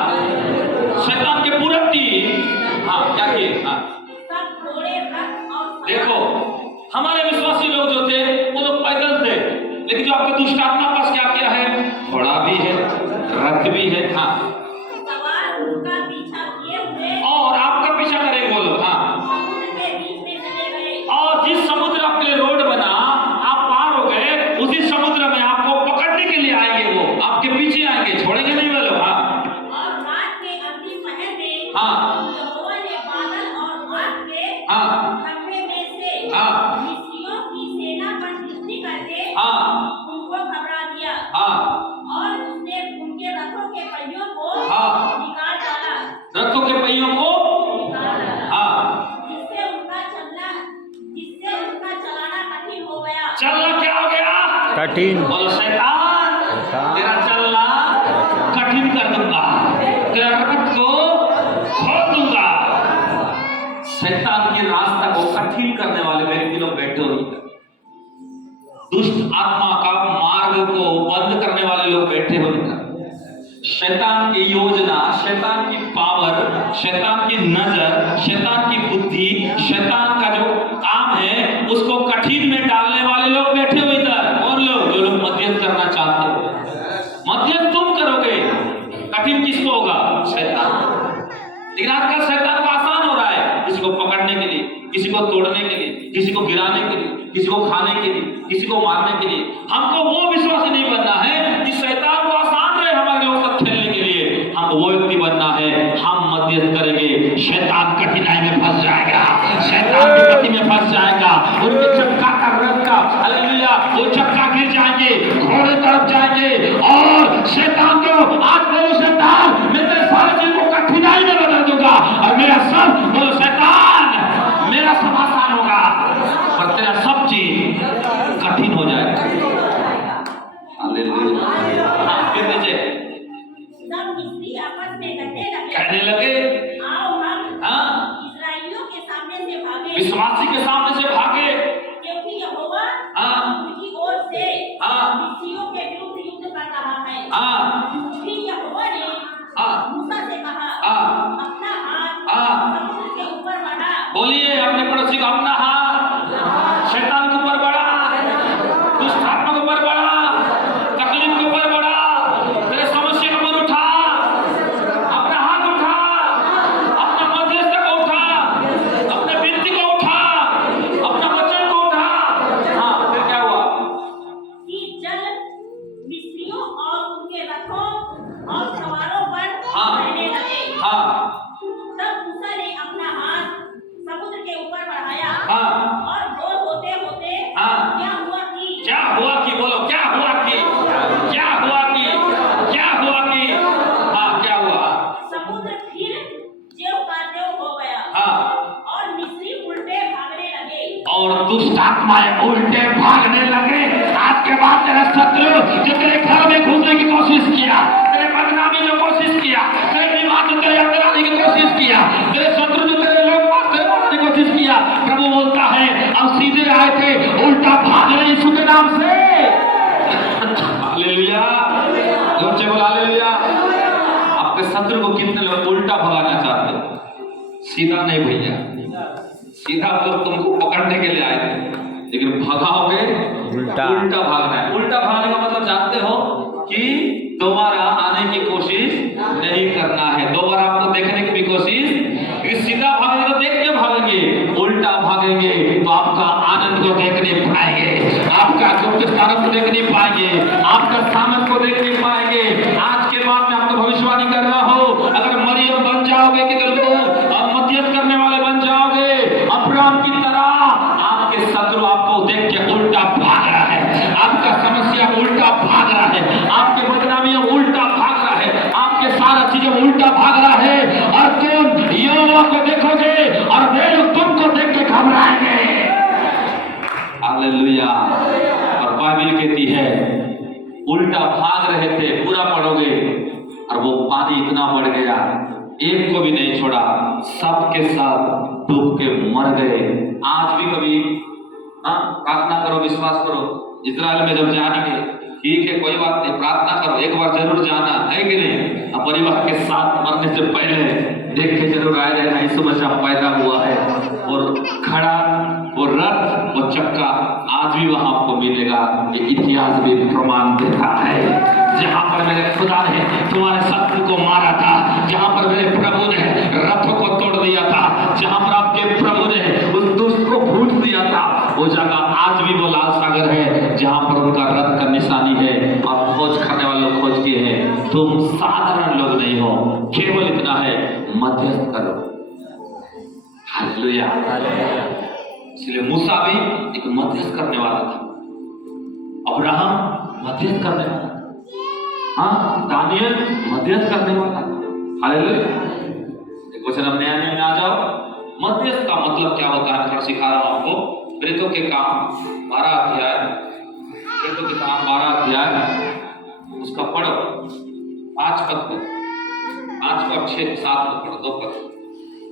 शैतान के पूरे टीम, हाँ, क्या किए? हाँ, सब घोड़े, रथ और देखो हमारे विश्वासी लोग जो थे वो लोग पैदल थे, लेकिन जो आपके दुष्ट आत्मा पास क्या किया है? घोड़ा भी है, रथ भी है। हाँ, सवार उनका पीछा किए हुए और आपका पीछा करेंगे वो लोग। हाँ, समुद्र के बीच में चले गए, और जिस समुद्र आपके लिए रोड बना, आप पार हो गए, उसी समुद्र में आपको पकड़ने के लिए आएंगे, वो आपके पीछे आएंगे, छोड़ेंगे नहीं वो लोग। हाँ, और रात के अंतिम पहर में हाँ, यहोवा ने बादल और आग के हाँ, खंभे में से हाँ, मिस्रियों की सेना पर दृष्टि करके हाँ, उनको घबरा दिया, हाँ, और उसने उनके रथों के पहियों को हाँ, निकाल डाला, रथों के पहियों को, हाँ, जिससे उनका चलाना कठिन हो गया। चलना क्या हो गया? कठिन। बोलो शैतान, तेरा चलना कठिन कर दूंगा, तेरा रथ को खोल दूंगा। शैतान के रास्ता को कठिन करने वाले व्यक्ति लोग बैठे हो, दुष्ट आत्मा का मार्ग को बंद करने वाले लोग बैठे हो। शैतान की योजना, शैतान की पावर, शैतान की नजर, शैतान की बुद्धि, शैतान का जो काम है उसको कठिन में डालने वाले लोग बैठे हो इधर। कौन लोग? जो लोग मध्यस्थ करना चाहते हो। मध्यस्थ तुम करोगे, कठिन किसको होगा? शैतान। लेकिन आजकल शैतान को आसान हो रहा है किसी को पकड़ने के लिए, किसी को तोड़ने के लिए, किसी को गिराने के लिए, किसी को खाने के लिए, किसी को मारने के लिए। हमको वो विश्वासी नहीं बनना है कि शैतान को आसान रहे हमारे लोग साथ खेलने के लिए। हमको वो व्यक्ति बनना है, हम मध्यस्थ करेंगे शैतान कठिनाई में फंस जाएगा, शैतान विपत्ति में फंस जाएगा, उनके चक्का का रथ का हालेलुया वो चक्का गिर जाएंगे, घोड़े तरफ जाएंगे और शैतान को आज बोलो शैतान मैं तेरे सारे चीज को कठिनाई में बदल दूंगा और मेरा सब बोलो शैतान मेरा सब आसान होगा और तेरा सब चीज कठिन हो जाएगा। हालेलुया। फिर नीचे सब मिस्री आपस में कहने लगे आओ हम हाँ इस्राएलियों के सामने से भागे, विश्वासी के सामने से भागे, क्योंकि यहोवा हाँ उनकी ओर से हाँ मिस्रियों के विरुद्ध युद्ध कर रहा है। हाँ फिर यहोवा ने हाँ मूसा से कहा हाँ अपना हाथ हाँ समुद्र के ऊपर बढ़ा। बोलिए अपने पड़ोसी को अपना हाथ शैतान के ऊपर बढ़ा, दुष्ट आत्मा के ऊपर बढ़ा, तकलीफ के ऊपर बढ़ा, तेरे समस्या के ऊपर उठा, अपना हाथ उठा, अपना मध्यस्थ को उठा, अपने विनती को उठा, अपना वचन को उठा। हाँ फिर क्या हुआ कि जल मिस्रियों और उनके रथों और सवारों पर हाँ। बहने लगे। हाँ तब मूसा ने अपना हाथ समुद्र के ऊपर बढ़ाया हाँ और जोर होते होते हाँ क्या हुआ कि बोलो क्या हुआ कि क्या हुआ कि क्या हुआ कि हाँ क्या हुआ समुद्र फिर ज्यों का त्यों हो गया हाँ और मिस्री उल्टे भागने लगे। और दुष्ट आत्माएं उल्टे भागने लगे। आज के बाद तेरा शत्रु जो तेरे घर में घुसने की कोशिश किया, तेरे बदनामी में कोशिश किया, तेरे विवाद में तेरे अंदर आने की कोशिश किया, तेरे शत्रु जो तेरे लोग मारने की कोशिश किया, प्रभु बोलता है अब सीधे आए थे उल्टा भाग रहे यीशु के नाम से। हालेलुया जोर से बोल हालेलुया। आपके शत्रु को कितने लोग उल्टा भगाना चाहते हैं? सीधा नहीं भैया, सीधा मतलब तुमको पकड़ने के लिए आए थे, लेकिन भगाओगे उल्टा। उल्टा भागना है। उल्टा भागने का मतलब जानते हो कि दोबारा आने की कोशिश नहीं करना है, दोबारा आपको देखने की भी कोशिश, क्योंकि सीधा भागेंगे तो देख के भागेंगे, उल्टा भागेंगे तो आपका आनंद को देख नहीं पाएंगे, आपका गुप्त स्थान को देख नहीं पाएंगे, आपका सामर्थ को देख नहीं पाएंगे। आज के बाद में आपको भविष्यवाणी कर रहा हो, अगर मरियम बन जाओगे कि मध्यस्थ करने वाले बन जाओगे अब्राहम की तरह, आपके शत्रु आपको देख के उल्टा भाग रहा है, आपका समस्या उल्टा भाग रहा है, आपके बदनामी उल्टा भाग रहा है, आपके सारा चीजें उल्टा भाग रहा है और तुम यहोवा को देखोगे और वे लोग तुमको देख के घबराएंगे। हालेलुया। और बाइबल कहती है उल्टा भाग रहे थे, पूरा पढ़ोगे और वो पानी इतना बढ़ गया एक को भी नहीं छोड़ा, सबके सब डूब के मर गए। आज भी कभी प्रार्थना करो, विश्वास करो, इजराइल में जब जाएंगे ठीक है कोई बात नहीं, प्रार्थना करो, एक बार जरूर जाना है कि नहीं, अब परिवार के साथ मरने से पहले देख के जरूर आए रहना यीशु मसीह पैदा हुआ है। और खड़ा वो रथ वो चक्का आज भी वहां आपको मिलेगा, ये इतिहास भी प्रमाण देता है। जहां पर मेरे खुदा ने तुम्हारे शत्रु को मारा था, जहां पर मेरे प्रभु ने रथों को तोड़ दिया था, जहां पर आपके प्रभु ने उस दुष्ट को भूल दिया था, वो जगह आज भी वो लाल सागर है जहां पर उनका रथ का निशानी है और खोज करने वाले लोग खोज किए हैं। तुम साधारण लोग नहीं हो, केवल इतना है मध्यस्थ करो। हालेलुया। इसलिए मूसा भी एक मध्यस्थ करने वाला था, अब्राहम मध्यस्थ करने वाला था, हाँ दानियल मध्यस्थ करने वाला था। हालेलुया। एक वचन हम नया नियम में आ जाओ, मध्यस्थ का मतलब क्या होता है थोड़ा सिखा रहा हूं आपको। प्रेरितों के काम 12 अध्याय, प्रेरितों के काम 12 अध्याय उसका पढ़ो 5 पद को, 5 पद 6 7 पद पढ़ो, 2 पद।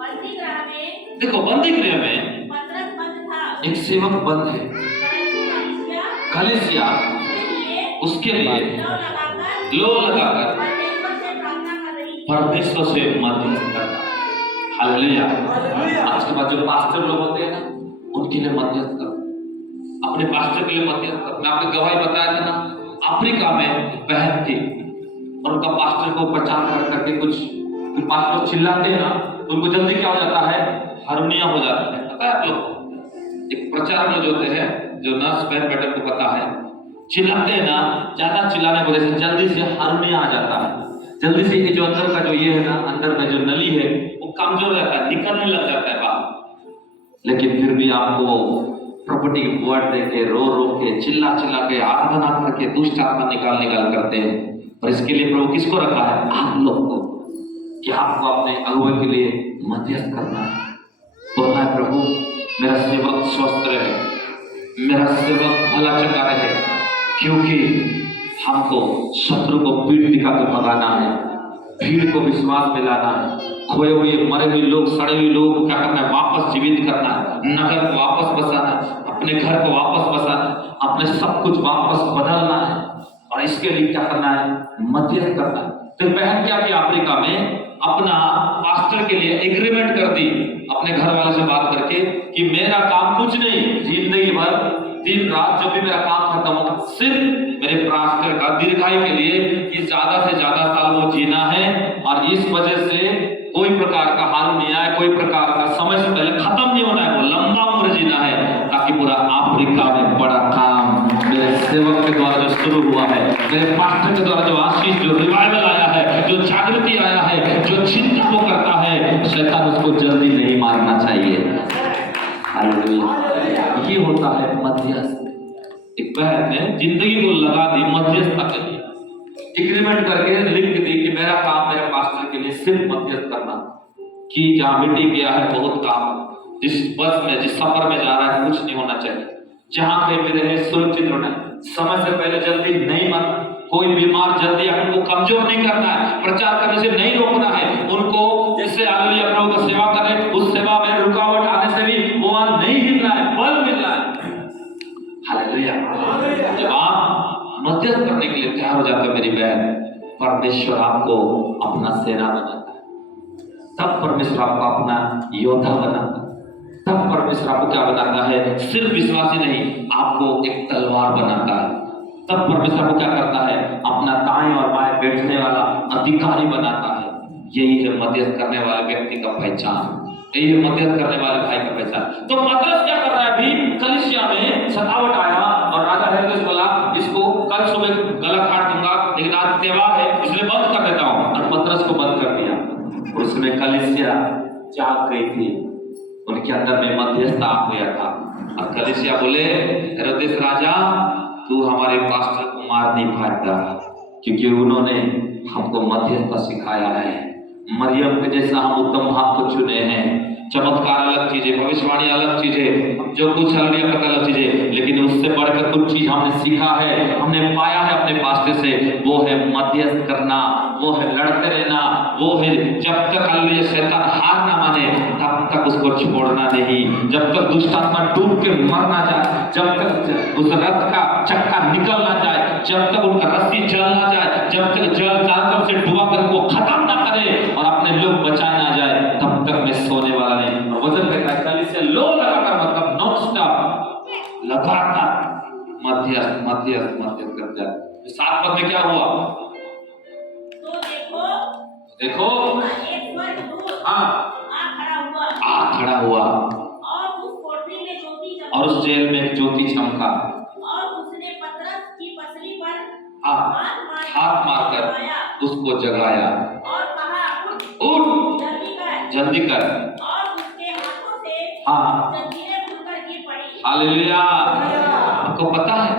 बंदी गृह में देखो बंदी गृह में पतरस बंद था, एक सेवक बंद है, कलीसिया उसके लिए लो लगाकर परमेश्वर से मध्यस्थ करना। हालेलुया। आज के बाद जो पास्टर लोग होते हैं ना उनके लिए मध्यस्थ करो, अपने पास्टर के लिए मध्यस्थ करो। मैं आपको गवाही बताया था ना, अफ्रीका में बहन थी और उनका पास्टर को प्रचार कर करके कुछ पास्टर चिल्लाते हैं ना, उनको जल्दी क्या हो जाता है, हार्मोनिया हो जाता है। पता है आप लोग एक प्रचारक जो होते हैं, जो नर्स बहन बेटन को पता है, चिल्लाते हैं ना, ज्यादा चिल्लाने की वजह से जल्दी से हार्मोनिया आ जाता है, जल्दी से ये जो अंदर का जो ये है ना, अंदर में जो नली है वो कमजोर रहता है, निकलने लग जाता है बाहर। लेकिन फिर भी आपको प्रॉपर्टी वर्ड दे के, रो रो के, चिल्ला चिल्ला के, आराधना करके दुष्ट आत्मा निकाल करते हैं। और इसके लिए प्रभु किसको रखा है? आप लोग को, कि आपको अपने अगुवे के लिए मध्यस्थ करना है। बोलना है, प्रभु मेरा सेवक स्वस्थ रहे, मेरा सेवक भला चंगा रहे, क्योंकि हमको शत्रु को पीठ दिखा के भगाना है, भीड़ को विश्वास में लाना है, खोए हुए मरे हुए लोग, सड़े हुए लोग को क्या करना है? वापस जीवित करना है, नगर को वापस बसाना है, अपने घर को वापस बसाना है, अपने सब कुछ वापस बदलना है। और इसके लिए क्या करना है? मध्यस्थ करना है। तो बहन क्या किया? अफ्रीका में अपना पास्टर के लिए एग्रीमेंट कर दी, अपने घर वाले से बात करके कि मेरा काम कुछ नहीं, जिंदगी भर दिन रात जब भी मेरा काम खत्म होगा, सिर्फ मेरे पास्टर का दीर्घायु के लिए कि ज्यादा से ज्यादा साल वो जीना है, और इस वजह से कोई प्रकार का हाल नहीं आए, कोई प्रकार का समय से पहले खत्म नहीं होना है, वो लंबा उम्र जीना है, ताकि पूरा अफ्रीका में बड़ा काम मेरे सेवक के द्वारा जो शुरू हुआ है, मेरे पास्टर के द्वारा जो आशीष, जो रिवाइवल आया है, जो जागृति आया है, जो चिंता वो करता है, शैतान उसको जल्दी नहीं मारना चाहिए। ये होता है मध्यस्थ। एक बहन ने जिंदगी को लगा दी मध्यस्थता के लिए, एग्रीमेंट करके लिख दी कि मेरा काम मेरे पास्टर के लिए सिर्फ मध्यस्थ करना, कि जहाँ मिट्टी गया है बहुत काम, जिस बस में, जिस सफर में जा रहा है कुछ नहीं होना चाहिए, जहाँ पे भी रहे सुरक्षित रहना, समय से पहले जल्दी नहीं मरना, कोई बीमार जल्दी उनको कमजोर नहीं करना है, प्रचार करने से नहीं रोकना है, उनको जैसे हालेलुया प्रभु का सेवा करें, उस सेवा में रुकावट आने से भी वो नहीं हिलना है, बल मिलना है। हालेलुया। जब आप मध्यस्थ करने के लिए तैयार हो जाते हो मेरी बहन, परमेश्वर आपको अपना सेना बनाता है, तब परमेश्वर आपको अपना योद्धा बनाता है, तब परमेश्वर आपको क्या बनाता है? सिर्फ विश्वासी नहीं, आपको एक तलवार बनाता है। तब परमेश्वर को क्या करता है? अपना दाएं और बाएं बैठने वाला अधिकारी बनाता है। यही है मध्यस्थ करने वाले व्यक्ति का पहचान, यही है मध्यस्थ करने वाले भाई का पहचान। तो पतरस क्या कर रहा है? अभी कलीसिया में सतावट आया और राजा हेरोदेस बोला इसको कल सुबह गला काट दूंगा, लेकिन आज त्योहार है इसलिए बंद कर देता हूं, और पतरस को बंद कर दिया। उसमें कलीसिया जाग गई थी, उनके अंदर में मध्यस्थ आ गया था, और कलीसिया बोले हेरोदेस राजा तू हमारे पास्टर को मार नहीं पाएगा, क्योंकि उन्होंने हमको मध्यस्थता सिखाया है। मरियम के जैसा हम उत्तम भाव को चुने हैं। चमत्कार अलग चीज है, भविष्यवाणी अलग चीज है, जो कुछ हल्दिया करता अलग चीज है, लेकिन उससे बढ़कर कुछ चीज हमने सीखा है, हमने पाया है अपने पास्टर से, वो है मध्यस्थ करना, वो है लड़ते रहना, वो है जब तक हल्दिया शैतान हार ना माने तब तक उसको छोड़ना नहीं, जब तक दुष्टात्मा डूब के मर ना जाए, जब तक उस रथ का चक्का निकल ना जाए, जब तक उनका रस्सी जल ना जाए, जब तक जल चारों तरफ से डूबा कर वो खत्म ना करे और अपने लोग बचाए ना जाए, तब तक मैं सोने वाला नहीं। और वजन कहता है कल से लो लगाकर, मतलब नॉन स्टॉप, लगातार मध्यस्थ मध्यस्थ मध्यस्थ करता है। 7 पद में क्या हुआ? तो देखो एक स्वर्गदूत आ खड़ा हुआ और उस कोठरी में ज्योति चमकी, और उस जेल में ज्योति चमका, और उसने पतरस की पसली पर हाथ मारकर उसको जगाया और कहा उठ जल्दी कर, और उसके हाथों से जंजीरें खुलकर गिर पड़ी। हालेलुया। आपको पता है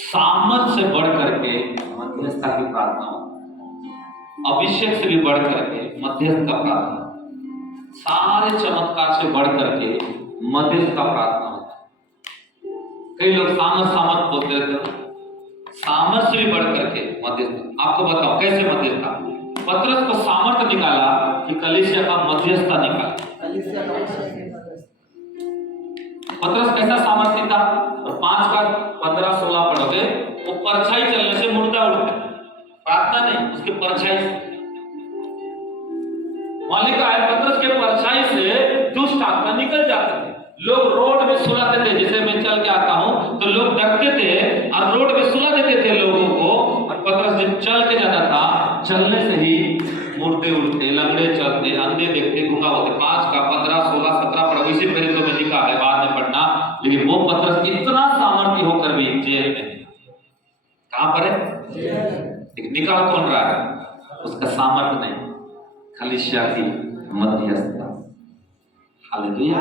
सामर्थ से बढ़ करके मध्यस्थता की प्रार्थना होती है, अभिषेक से भी बढ़ करके मध्यस्थ का प्रार्थना, सारे चमत्कार से बढ़ करके मध्यस्थ का प्रार्थना होता है। कई लोग सामर्थ बोलते रहते हैं, सामर्थ से भी बढ़ करके मध्यस्थ। आपको बताओ कैसे मध्यस्थता? पतरस को सामर्थ निकाला कि कलीसिया का मध्यस्थता निकाला। पतरस कैसा सामर्थ्य था? और 5 का 15-16 पढ़ोगे, वो परछाई चलने से मुर्दा उठते, प्रार्थना नहीं, उसके परछाई से। वहां लिखा है पतरस के परछाई से दुष्ट आत्मा निकल जाते थे। लोग रोड में सुलाते थे, जैसे मैं चल के आता हूं तो लोग डरते थे और रोड में सुला देते थे लोगों को, और पतरस जब चल के जाता था, चलने से ही मुर्दे उठते, लंगड़े चलते, अंधे देखते, गूंगा होते। 5 का 15-16-17 पढ़ो, इसी मेरे तो में लिखा है, बाद में पढ़ना। लेकिन वो पतरस इतना सामर्थ्य होकर भी जेल में, कहां पर है? निकाल कौन रहा है? उसका सामर्थ्य नहीं, कलीसिया की मध्यस्थता। हालेलुया,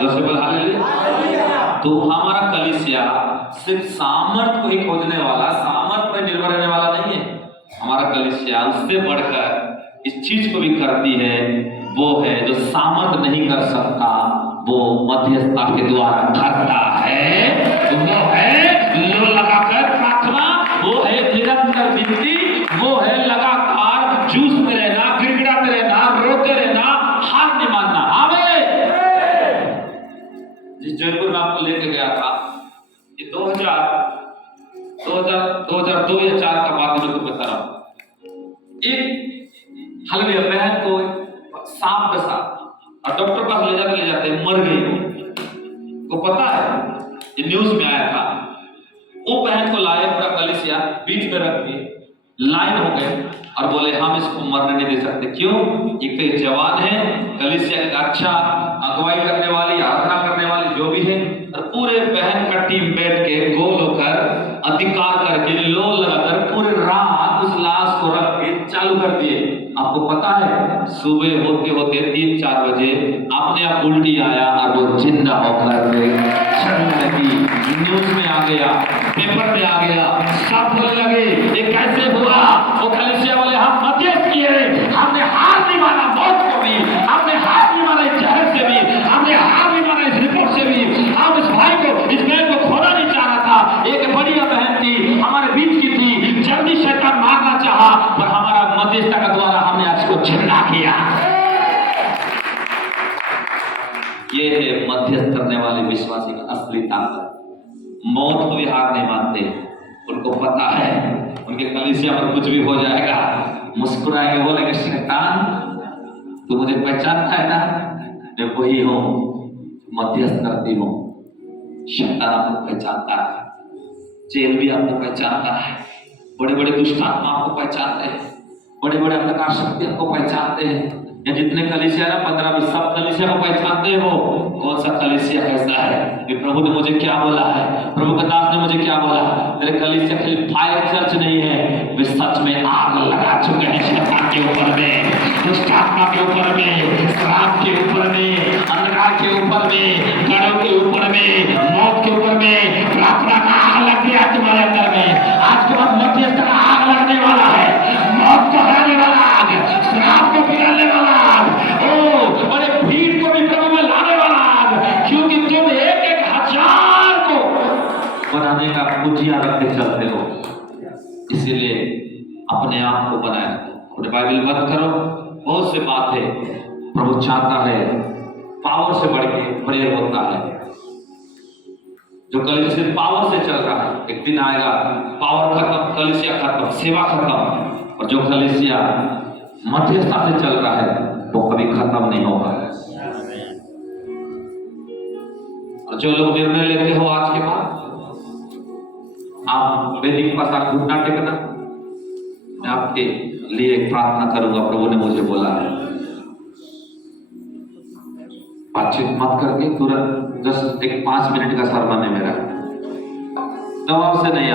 जोर से बोल हालेलुया। तो हमारा कलीसिया सिर्फ सामर्थ को ही खोजने वाला, सामर्थ पर निर्भर रहने वाला नहीं है। हमारा कलीसिया उससे बढ़कर इस चीज को भी करती है, वो है जो सामर्थ नहीं कर सकता वो मध्यस्थता के द्वारा करता है। वो है लो लगाकर प्रार्थना, वो है निरंतर विनती, वो है लगातार जूझते रहना, गिड़गिड़ाते रहना, रोते रहना, हार नहीं मानना। आमीन। जिस जयपुर में आपको लेके गया था, ये 2002 या 4 का बात मैं तुमको बता रहा हूँ। एक हल्दी बहन को सांप के साथ और डॉक्टर पास ले जाते मर गई को पता है, ये न्यूज में आया था। वो बहन को लाए, पूरा कलीसिया बीच में रख दिए, लाइन हो गए और बोले हम इसको मरने नहीं दे सकते। क्यों? एक तो जवान है, कलीसिया का अच्छा अगुवाई करने वाली, आराधना करने वाली जो भी है, और पूरे बहन का टीम बैठ के गोल होकर अधिकार करके लो लगाकर पूरे रात उस लाश को रख के चालू कर दिए। आपको पता है सुबह होते होते 3-4 बजे अपने आप उल्टी आया और वो जिंदा होकर चलने लगी। न्यूज में आ गया, पेपर में आ गया, सब बोलने लगे ये कैसे हुआ। वो कलीसिया वाले हम मध्यस्थ किए, हमने हार नहीं माना मौत को भी, हमने हार नहीं माना इस जहर से भी, हमने हार नहीं माना इस रिपोर्ट से भी। हम इस भाई को, इस बहन को खोना नहीं चाह रहा था। एक बढ़िया बहन थी, हमारे बीच की थी, जल्दी शैतान मारना चाहा, पर हमारा मध्यस्थता का द्वारा हमने आज को जिंदा किया। ये है मध्यस्थ करने वाले विश्वासी का असली ताकत। मौत को भी हार नहीं मानते, उनको पता है उनके कलीसिया पर कुछ भी हो जाएगा, मुस्कुराएंगे, बोलेंगे शैतान तू मुझे पहचानता है ना, मैं वही हूँ, मध्यस्थ करती हूँ। शैतान आपको पहचानता है, जेल भी आपको पहचानता है, बड़े बड़े दुष्ट आत्मा आपको पहचानते हैं, बड़े बड़े अंधकार शक्ति आपको पहचानते हैं। या जितने कलीसिया ना 15-20 सब कलीसिया को पहचानते हैं। वो कौन सा कलीसिया कैसा है, ये प्रभु ने मुझे क्या बोला है, प्रभु का दास ने मुझे क्या बोला। तेरे कलीसिया खाली फायर चर्च नहीं है, वे सच में आग लगा चुके हैं शैतान के ऊपर में, दुष्ट आत्मा के ऊपर में, शराब के ऊपर में, अंधकार के ऊपर में, गड़ों के ऊपर में, मौत के ऊपर में। प्रार्थना का आग लग गया तुम्हारे अंदर में। आज के बाद मध्यस्थ का आग लगने वाला है, मौत को हराने वाला आग, शराब को पिघाने वाला आग, ओ बड़े भीड़ को भी प्रभु में लाने वाला आग। क्योंकि तुम 1,000 को बनाने का कुटिया रख के चलते हो, इसीलिए अपने आप को बनाए। अपने बाइबल मत करो, बहुत से बातें प्रभु चाहता है, पावर से बढ़ के प्रेयर होता है। जो कलीसिया पावर से चल रहा है, एक दिन आएगा पावर खत्म, कलीसिया खत्म, सेवा खत्म, और जो कलीसिया मध्यस्थता से चल रहा है वो कभी खत्म नहीं होगा। और जो लोग निर्णय लेते हो आज के बाद, आप वेदिक के पास आप घुटना टेकना, मैं आपके लिए प्रार्थना करूंगा। प्रभु ने मुझे बोला है बातचीत मत करके तुरंत 5 मिनट का सरमन है मेरा, जवाब से नहीं।